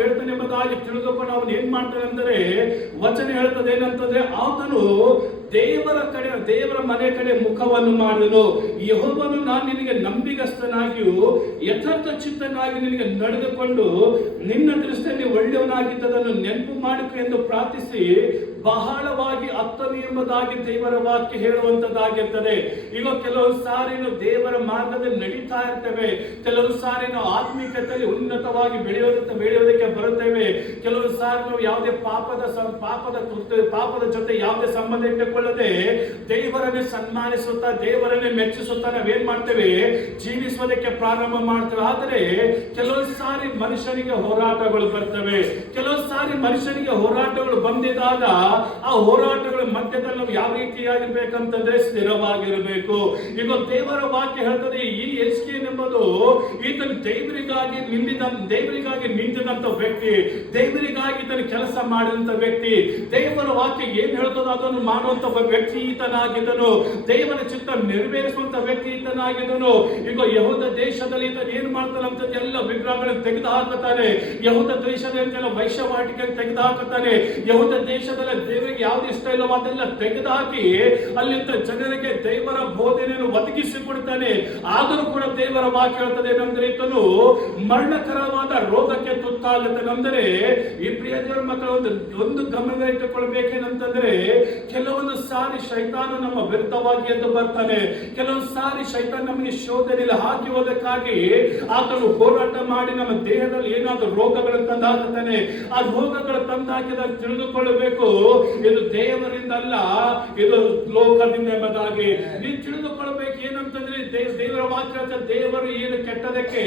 ಹೇಳ್ತಾನೆಂಬುದಾಗಿ ತಿಳಿದುಕೊಂಡು ಅವನು ಏನ್ ಮಾಡ್ತಾನೆ ಅಂದ್ರೆ, ವಚನ ಹೇಳ್ತದೆ ಏನಂತಂದ್ರೆ, ಆತನು ದೇವರ ಮನೆ ಕಡೆ ಮುಖವನ್ನು ಮಾಡಿದನು. ಯೆಹೋವನು ನಾನು ನಿನಗೆ ನಂಬಿಗಸ್ತನಾಗಿಯೂ ಯಥಾರ್ಥ ಚಿತ್ತನಾಗಿ ನಿನಗೆ ನಡೆದುಕೊಂಡು ನಿನ್ನ ದೃಷ್ಟಿಯಲ್ಲಿ ಒಳ್ಳೆಯವನಾಗಿದ್ದದನ್ನು ನೆನಪು ಮಾಡಿಕೊ ಎಂದು ಪ್ರಾರ್ಥಿಸಿ ಬಹಳವಾಗಿ ಅತ್ತನು ಎಂಬುದಾಗಿ ದೇವರ ವಾಕ್ಯ ಹೇಳುವಂತದ್ದಾಗಿರ್ತದೆ. ಈಗ ಕೆಲವೊಂದು ಸಾರಿ ನಾವು ದೇವರ ಮಾರ್ಗದಲ್ಲಿ ನಡೀತಾ ಇರ್ತೇವೆ, ಕೆಲವೊಂದು ಸಾರಿ ನಾವು ಆತ್ಮೀಯತೆಯಲ್ಲಿ ಉನ್ನತವಾಗಿ ಬೆಳೆಯೋದಕ್ಕೆ ಬರುತ್ತೇವೆ. ಕೆಲವೊಂದು ಸಾರಿ ನಾವು ಯಾವುದೇ ಪಾಪದ ಜೊತೆ ಯಾವುದೇ ಸಂಬಂಧ ಇಟ್ಟುಕೊಳ್ಳದೆ ದೇವರನ್ನೇ ಸನ್ಮಾನಿಸುತ್ತಾ ದೇವರನ್ನೇ ಮೆಚ್ಚಿಸುತ್ತಾ ನಾವೇನ್ ಮಾಡ್ತೇವೆ, ಜೀವಿಸುವುದಕ್ಕೆ ಪ್ರಾರಂಭ ಮಾಡ್ತೇವೆ. ಆದರೆ ಕೆಲವೊಂದು ಸಾರಿ ಮನುಷ್ಯನಿಗೆ ಹೋರಾಟಗಳು ಬರ್ತವೆ. ಕೆಲವೊಂದು ಸಾರಿ ಮನುಷ್ಯನಿಗೆ ಹೋರಾಟಗಳು ಬಂದಿದ್ದಾಗ ಆ ಹೋರಾಟಗಳ ಮಧ್ಯದಲ್ಲಿ ನಾವು ಯಾವ ರೀತಿಯಾಗಿರ್ಬೇಕಂತಂದ್ರೆ ಸ್ಥಿರವಾಗಿರಬೇಕು. ಈಗ ದೇವರ ವಾಕ್ಯ ಹೇಳ್ತದೆ, ಈ ಎಸ್ಕೇಲ್ ಎಂಬುದು ಈತನು ದೇವರಿಗಾಗಿ ನಿಂತಿದಂತ ವ್ಯಕ್ತಿ, ದೇವರಿಗಾಗಿ ತನ್ನ ಕೆಲಸ ಮಾಡಿದಂತ ವ್ಯಕ್ತಿ, ದೇವರ ವಾಕ್ಯ ಏನ್ ಹೇಳ್ತದೋ ಅದನ್ನು ಮಾಡುವಂತ ವ್ಯಕ್ತಿ ಈತನಾಗಿದ್ದನು, ದೇವರ ಚಿತ್ತ ನೆರವೇರಿಸುವಂತ ವ್ಯಕ್ತಿ ಈತನಾಗಿದ್ದನು. ಈಗ ಯಹೂದ ದೇಶದಲ್ಲಿ ಈತನ ಏನ್ ಮಾಡ್ತಾನಂತ ಎಲ್ಲ ವಿಗ್ರಹಗಳನ್ನು ತೆಗೆದು ಹಾಕುತ್ತಾನೆ. ಯಹೂದ ದೇಶದಲ್ಲಿ ವೈಶ್ಯವಾಟಿಕೆಯನ್ನು ತೆಗೆದು ಹಾಕುತ್ತಾನೆ. ಯಹೂದ ದೇಶದಲ್ಲಿ ದೇವರಿಗೆ ಯಾವ್ದು ಇಷ್ಟ ಇಲ್ಲವೋ ಅದೆಲ್ಲ ತೆಗೆದುಹಾಕಿ ಅಲ್ಲಿಂದ ಜನರಿಗೆ ದೇವರ ಬೋಧನೆಯನ್ನು ಒದಗಿಸಿ ಕೊಡ್ತಾನೆ. ಆದರೂ ಕೂಡ ದೇವರ ವಾಕ್ಯ ಹೇಳ್ತದೆ ಏನಂದ್ರೆ, ಈತನು ಮರಣಕರವಾದ ರೋಗಕ್ಕೆ ತುತ್ತಾಗುತ್ತಾನೆ. ಅಂದರೆ ಈ ಪ್ರಿಯ ದೇವರ ಮಕ್ಕಳ ಒಂದು ಗಮನ ಇಟ್ಟುಕೊಳ್ಬೇಕೇನಂತಂದ್ರೆ, ಕೆಲವೊಂದು ಸಾರಿ ಶೈತಾನ ನಮ್ಮ ವಿರುದ್ಧವಾಗಿ ಎದ್ದು ಬರ್ತಾನೆ. ಕೆಲವೊಂದು ಸಾರಿ ಶೈತಾನ ನಮಗೆ ಶೋಧನೆಯಲ್ಲಿ ಹಾಕಿ ಹೋದಕ್ಕಾಗಿ ಆತನು ಹೋರಾಟ ಮಾಡಿ ನಮ್ಮ ದೇಹದಲ್ಲಿ ಏನಾದರೂ ರೋಗಗಳನ್ನು ತಂದು ಹಾಕುತ್ತಾನೆ. ಆ ರೋಗಗಳು ತಂದು ಹಾಕಿದಾಗ ತಿಳಿದುಕೊಳ್ಳಬೇಕು, ಇದು ದೇವರಿಂದ ಅಲ್ಲ, ಇದು ಲೋಕದಿಂದ ಎಂಬುದಾಗಿ ನೀವು ತಿಳಿದುಕೊಳ್ಳಬೇಕು. ಏನಂತಂದ್ರೆ ದೇವರ ವಾಕ್ಯ ದೇವರು ಏನು ಕೆಟ್ಟದಕ್ಕೆ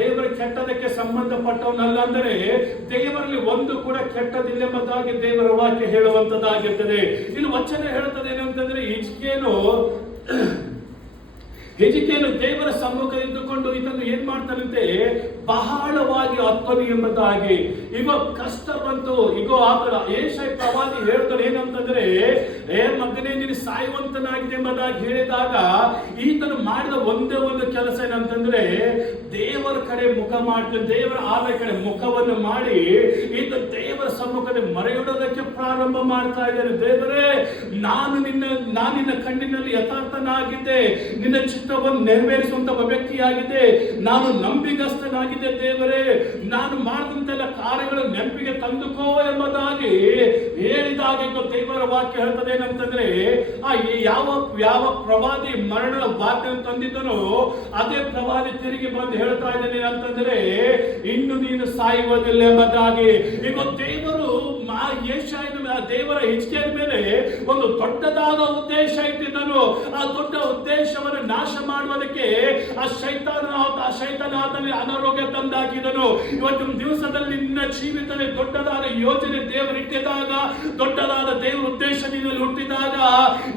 ದೇವರ ಕೆಟ್ಟದಕ್ಕೆ ಸಂಬಂಧಪಟ್ಟವನಲ್ಲ. ಅಂದರೆ ದೇವರಲ್ಲಿ ಒಂದು ಕೂಡ ಕೆಟ್ಟದಿಲ್ಲ ಎಂಬುದಾಗಿ ದೇವರ ವಾಕ್ಯ ಹೇಳುವಂತದ್ದಾಗಿರ್ತದೆ. ಇಲ್ಲಿ ವಚನ ಹೇಳ್ತದೆ ಏನಂತಂದ್ರೆ, ಹಿಜ್ಕೀಯನು ದೇವರ ಸಮ್ಮುಖ ಇದ್ದುಕೊಂಡು ಇದನ್ನು ಏನ್ ಮಾಡ್ತಾನಂತೆ, ಬಹಳವಾಗಿ ಅತ್ತನು ಎಂಬುದಾಗಿ. ಈಗ ಕಷ್ಟ ಬಂತು. ಈಗ ಆತರ ಯೆಶಾಯ ಪ್ರವಾದಿ ಹೇಳ್ತಾನೆ ಏನಂತಂದ್ರೆ, ಮಗನೇ ನೀನು ಸಾಯುವಂತನಾಗಿದೆ ಎಂಬುದಾಗಿ ಹೇಳಿದಾಗ ಈತನು ಮಾಡಿದ ಒಂದೇ ಒಂದು ಕೆಲಸ ಏನಂತಂದ್ರೆ, ದೇವರ ಕಡೆ ಮುಖ ಮಾಡ್ತಾನೆ. ದೇವರ ಆಲಯ ಕಡೆ ಮುಖವನ್ನು ಮಾಡಿ ಈತ ದೇವರ ಸಮ್ಮುಖದಲ್ಲಿ ಮರೆಯಿಡೋದಕ್ಕೆ ಪ್ರಾರಂಭ ಮಾಡ್ತಾ ಇದ್ದೇನೆ. ದೇವರೇ, ನಾನು ನಿನ್ನ ಕಣ್ಣಿನಲ್ಲಿ ಯಥಾರ್ಥನಾಗಿದ್ದೆ, ನಿನ್ನ ಚಿತ್ತವನ್ನು ನೆರವೇರಿಸುವಂತ ವ್ಯಕ್ತಿಯಾಗಿದೆ, ನಾನು ನಂಬಿಗಸ್ತನಾಗಿದೆ. ದೇವರೇ, ನಾನು ಮಾಡಿದಂತೆಲ್ಲ ಕಾರ್ಯಗಳು ನೆನಪಿಗೆ ತಂದುಕೋ ಎಂಬುದಾಗಿ ಹೇಳಿದಾಗ ದೇವರ ವಾಕ್ಯ ಹೇಳ್ತದೆ ಏನಂತಂದ್ರೆ, ಯಾವ ಪ್ರವಾದಿ ಮರಣದ ವಾರ್ತೆಯನ್ನು ತಂದಿದ್ದನೋ ಅದೇ ಪ್ರವಾದಿ ತಿರುಗಿ ಬಂದು ಹೇಳ್ತಾ ಇದ್ದೇನೆ ಅಂತಂದ್ರೆ, ಇನ್ನು ನೀನು ಸಾಯುವುದಿಲ್ಲ ಎಂಬುದಾಗಿ. ಈಗ ದೇವರು ದೇವರ ಹಿಜ್ಕೀಯನ ಮೇಲೆ ಒಂದು ದೊಡ್ಡದಾದ ಉದ್ದೇಶ ಇಟ್ಟಿದ್ದನು. ಆ ದೊಡ್ಡ ಉದ್ದೇಶವನ್ನು ನಾಶ ಮಾಡುವುದಕ್ಕೆ ಆ ಶೈತಾನ ಆತನಿಗೆ ಅನಾರೋಗ್ಯ ತಂದಾಕಿದನು. ಇವತ್ತಿನ ದಿವಸದಲ್ಲಿ ನಿನ್ನ ಜೀವಿತದಲ್ಲಿ ದೊಡ್ಡದಾದ ಯೋಜನೆ ದೇವರು ಇಟ್ಟಿದಾಗ, ದೊಡ್ಡದಾದ ದೇವರ ಉದ್ದೇಶ ನಿನ್ನಲ್ಲಿ ಹುಟ್ಟಿದಾಗ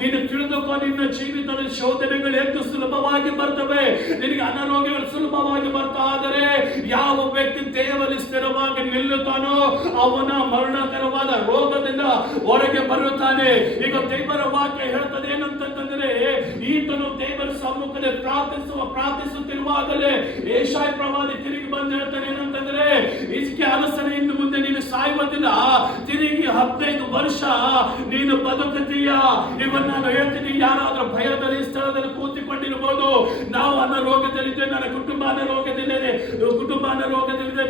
ನೀನು ತಿಳಿದುಕೊಂಡು ನಿನ್ನ ಜೀವಿತದಲ್ಲಿ ಶೋಧನೆಗಳು ಎಷ್ಟು ಸುಲಭವಾಗಿ ಬರ್ತವೆ, ನಿನಗೆ ಅನಾರೋಗ್ಯಗಳು ಸುಲಭವಾಗಿ ಬರ್ತಾ. ಆದರೆ ಯಾವ ವ್ಯಕ್ತಿ ದೇವರಲ್ಲಿ ಸ್ಥಿರವಾಗಿ ನಿಲ್ಲುತ್ತಾನೋ ಅವನ ಮರಣಕರವಾದ ರೋಗದಿಂದ ಹೊರಗೆ ಬರುತ್ತಾನೆ. ಈಗ ದೇವರ ವಾಕ್ಯ ಹೇಳ್ತದೆ ಏನಂತಂದ್ರೆ, ಈತನು ದೇವರ ಸಮ್ಮುಖದಲ್ಲಿ ಪ್ರಾರ್ಥಿಸುತ್ತಿರುವಾಗಲೇ ಯೆಶಾಯ ಪ್ರವಾದಿ ತಿರುಗಿ ಬಂದು ಹೇಳ್ತಾನೆ ಏನಂತಂದ್ರೆ, ಇದಕ್ಕೆ ಅರಸನೇ, ಇನ್ನು ಮುಂದೆ ನೀನು ಸಾಯುವುದಿಲ್ಲ, ತಿರುಗಿ 15 ವರ್ಷ ನೀನು ಬದುಕುತ್ತೀಯ. ಇವನ್ ನಾನು ಹೇಳ್ತೀನಿ, ಯಾರಾದ್ರೂ ಭಯದಲ್ಲಿ ಸ್ಥಳದಲ್ಲಿ ಕೂತಿಕೊಂಡಿರಬಹುದು. ನಾವು ಅನಾರೋಗ್ಯದಲ್ಲಿದ್ದೇವೆ, ನನ್ನ ಕುಟುಂಬ ಅನಾರೋಗ್ಯದಲ್ಲಿದೆ,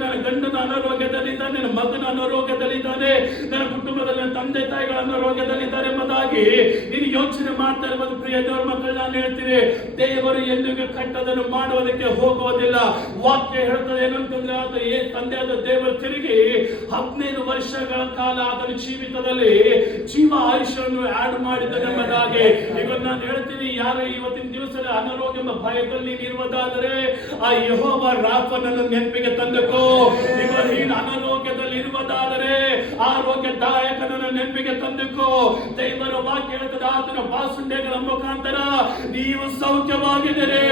ನನ್ನ ಗಂಡನ ಅನಾರೋಗ್ಯದಲ್ಲಿದ್ದಾನೆ, ನನ್ನ ಮಗನ ಅನಾರೋಗ್ಯದಲ್ಲಿದ್ದಾನೆ, ನನ್ನ ಕುಟುಂಬದಲ್ಲಿ ನನ್ನ ತಂದೆ ತಾಯಿಗಳ ಅನಾರೋಗ್ಯದಲ್ಲಿದ್ದಾರೆ ಎಂಬುದಾಗಿ ನೀನು ಈಗ ಯೋಚನೆ ಮಾಡ್ತಾ ಇರ್ಬೋದು ಪ್ರಿಯ ದೇವರ ಮಕ್ಕಳು, ನಾನು ಹೇಳ್ತೀನಿ, ದೇವರು ಎಂದಿಗೂ ಕಟ್ಟದನ್ನು ಮಾಡುವುದಕ್ಕೆ ಹೋಗುವುದಿಲ್ಲ. ವಾಕ್ಯ ಹೇಳ್ತದೆ ಏನಂತಂದ್ರೆ, ತಂದೆಯಾದ ದೇವರು ತಿರುಗಿ 15 ವರ್ಷಗಳ ಕಾಲ ಅದರ ಜೀವಿತದಲ್ಲಿ ಜೀವ ಆಯುಷ್ಯವನ್ನು ಆಡ್ ಮಾಡಿದನೆಂಬುದಾಗಿ. ಈಗ ನಾನು ಹೇಳ್ತೀನಿ, ಯಾರು ಇವತ್ತಿನ ದಿವಸದ ಅನಾರೋಗ್ಯ ಎಂಬ ಭಯದಲ್ಲಿ ಇರುವುದಾದರೆ ಆ ಯೆಹೋವ ರಾಫನನ್ನು ನೆನಪಿಗೆ ತಂದುಕೋ. ಈಗ ನೀನು ಅನಾರೋಗ್ಯದಲ್ಲಿ ಇರುವುದಾದರೆ ಆರೋಗ್ಯದಾಯಕನನ್ನು ನೆನಪಿಗೆ ತಂದುಕೋ. ದೇವರ ವಾಕ್ಯ ಹೇಳ್ತದೆ, ಆತನ ಬಾಸುಂಡೆಗಳ ಮುಖಾಂತರ ನೀವು ಸೌಖ್ಯವಾಗಿದ್ದೀರಿ.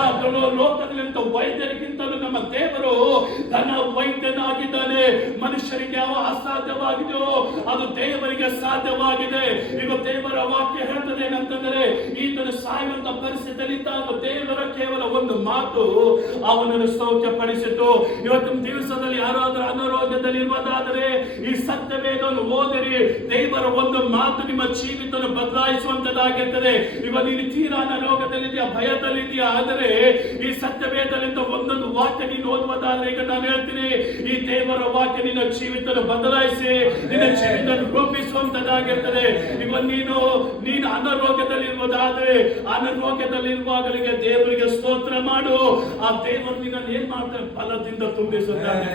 ಆ ಲೋಕದಲ್ಲಿಂತ ವೈದ್ಯರಿಗಿಂತಲೂ ನಮ್ಮ ದೇವರು ಧನ ವೈದ್ಯನಾಗಿದ್ದಾನೆ. ಮನುಷ್ಯರಿಗೆ ಯಾವ ಅಸಾಧ್ಯವಾಗಿದೆಯೋ ಅದು ದೇವರಿಗೆ ಸಾಧ್ಯವಾಗಿದೆ. ಈಗ ದೇವರ ವಾಕ್ಯ ಹೇಳ್ತದೆ ಏನಂತಂದರೆ, ಈತನು ಸಾಯುವಂತ ಪರಿಸ್ಥಿತಿಯಲ್ಲಿ ಇದ್ದಾಗ ದೇವರ ಕೇವಲ ಒಂದು ಮಾತು ಅವನನ್ನು ಸೌಖ್ಯಪಡಿಸಿತು. ಇವತ್ತಿನ ದಿವಸದಲ್ಲಿ ಯಾರಾದರೂ ಅನಾರೋಗ್ಯದಲ್ಲಿ ಇರುವುದಾದರೆ ಈ ಸತ್ಯವೇದವನ್ನು ಓದಿರಿ. ದೇವರ ಒಂದು ಮಾತು ನಿಮ್ಮ ಜೀವಿತವನ್ನು ಬದಲಾಯಿಸುವಂತದ್ದಾಗಿರ್ತದೆ. ಈಗ ನೀನು ತೀರಾ ಅನಾರೋಗ್ಯದಲ್ಲಿದೆಯಾ, ಭಯದಲ್ಲಿದೆಯಾ, ಆದರೆ ಈ ಸತ್ಯವೇದದಿಂದ ಒಂದೊಂದು ವಾಕ್ಯ ನೀನು ಓದುವುದಾದ್ರೆ, ಈಗ ನಾನು ಹೇಳ್ತೀನಿ, ಈ ದೇವರ ವಾಕ್ಯ ನಿನ್ನ ಜೀವಿತವನ್ನು ಬದಲಾಯಿಸಿ ನಿನ್ನ ಜೀವಿತವನ್ನು ರೂಪಿಸುವಂತದ್ದಾಗಿರ್ತದೆ. ಈಗ ನೀನು ಅನಾರೋಗ್ಯದಲ್ಲಿರುವುದಾದ್ರೆ ಅನಾರೋಗ್ಯದಲ್ಲಿರುವಾಗಲಿಗೆ ದೇವರಿಗೆ ಸ್ತೋತ್ರ ಮಾಡು. ಆ ದೇವರು ನಿನ್ನನ್ನು ಏನ್ ಮಾಡ್ತಾರೆ, ಫಲದಿಂದ ತುಂಬಿಸುತ್ತಾನೆ.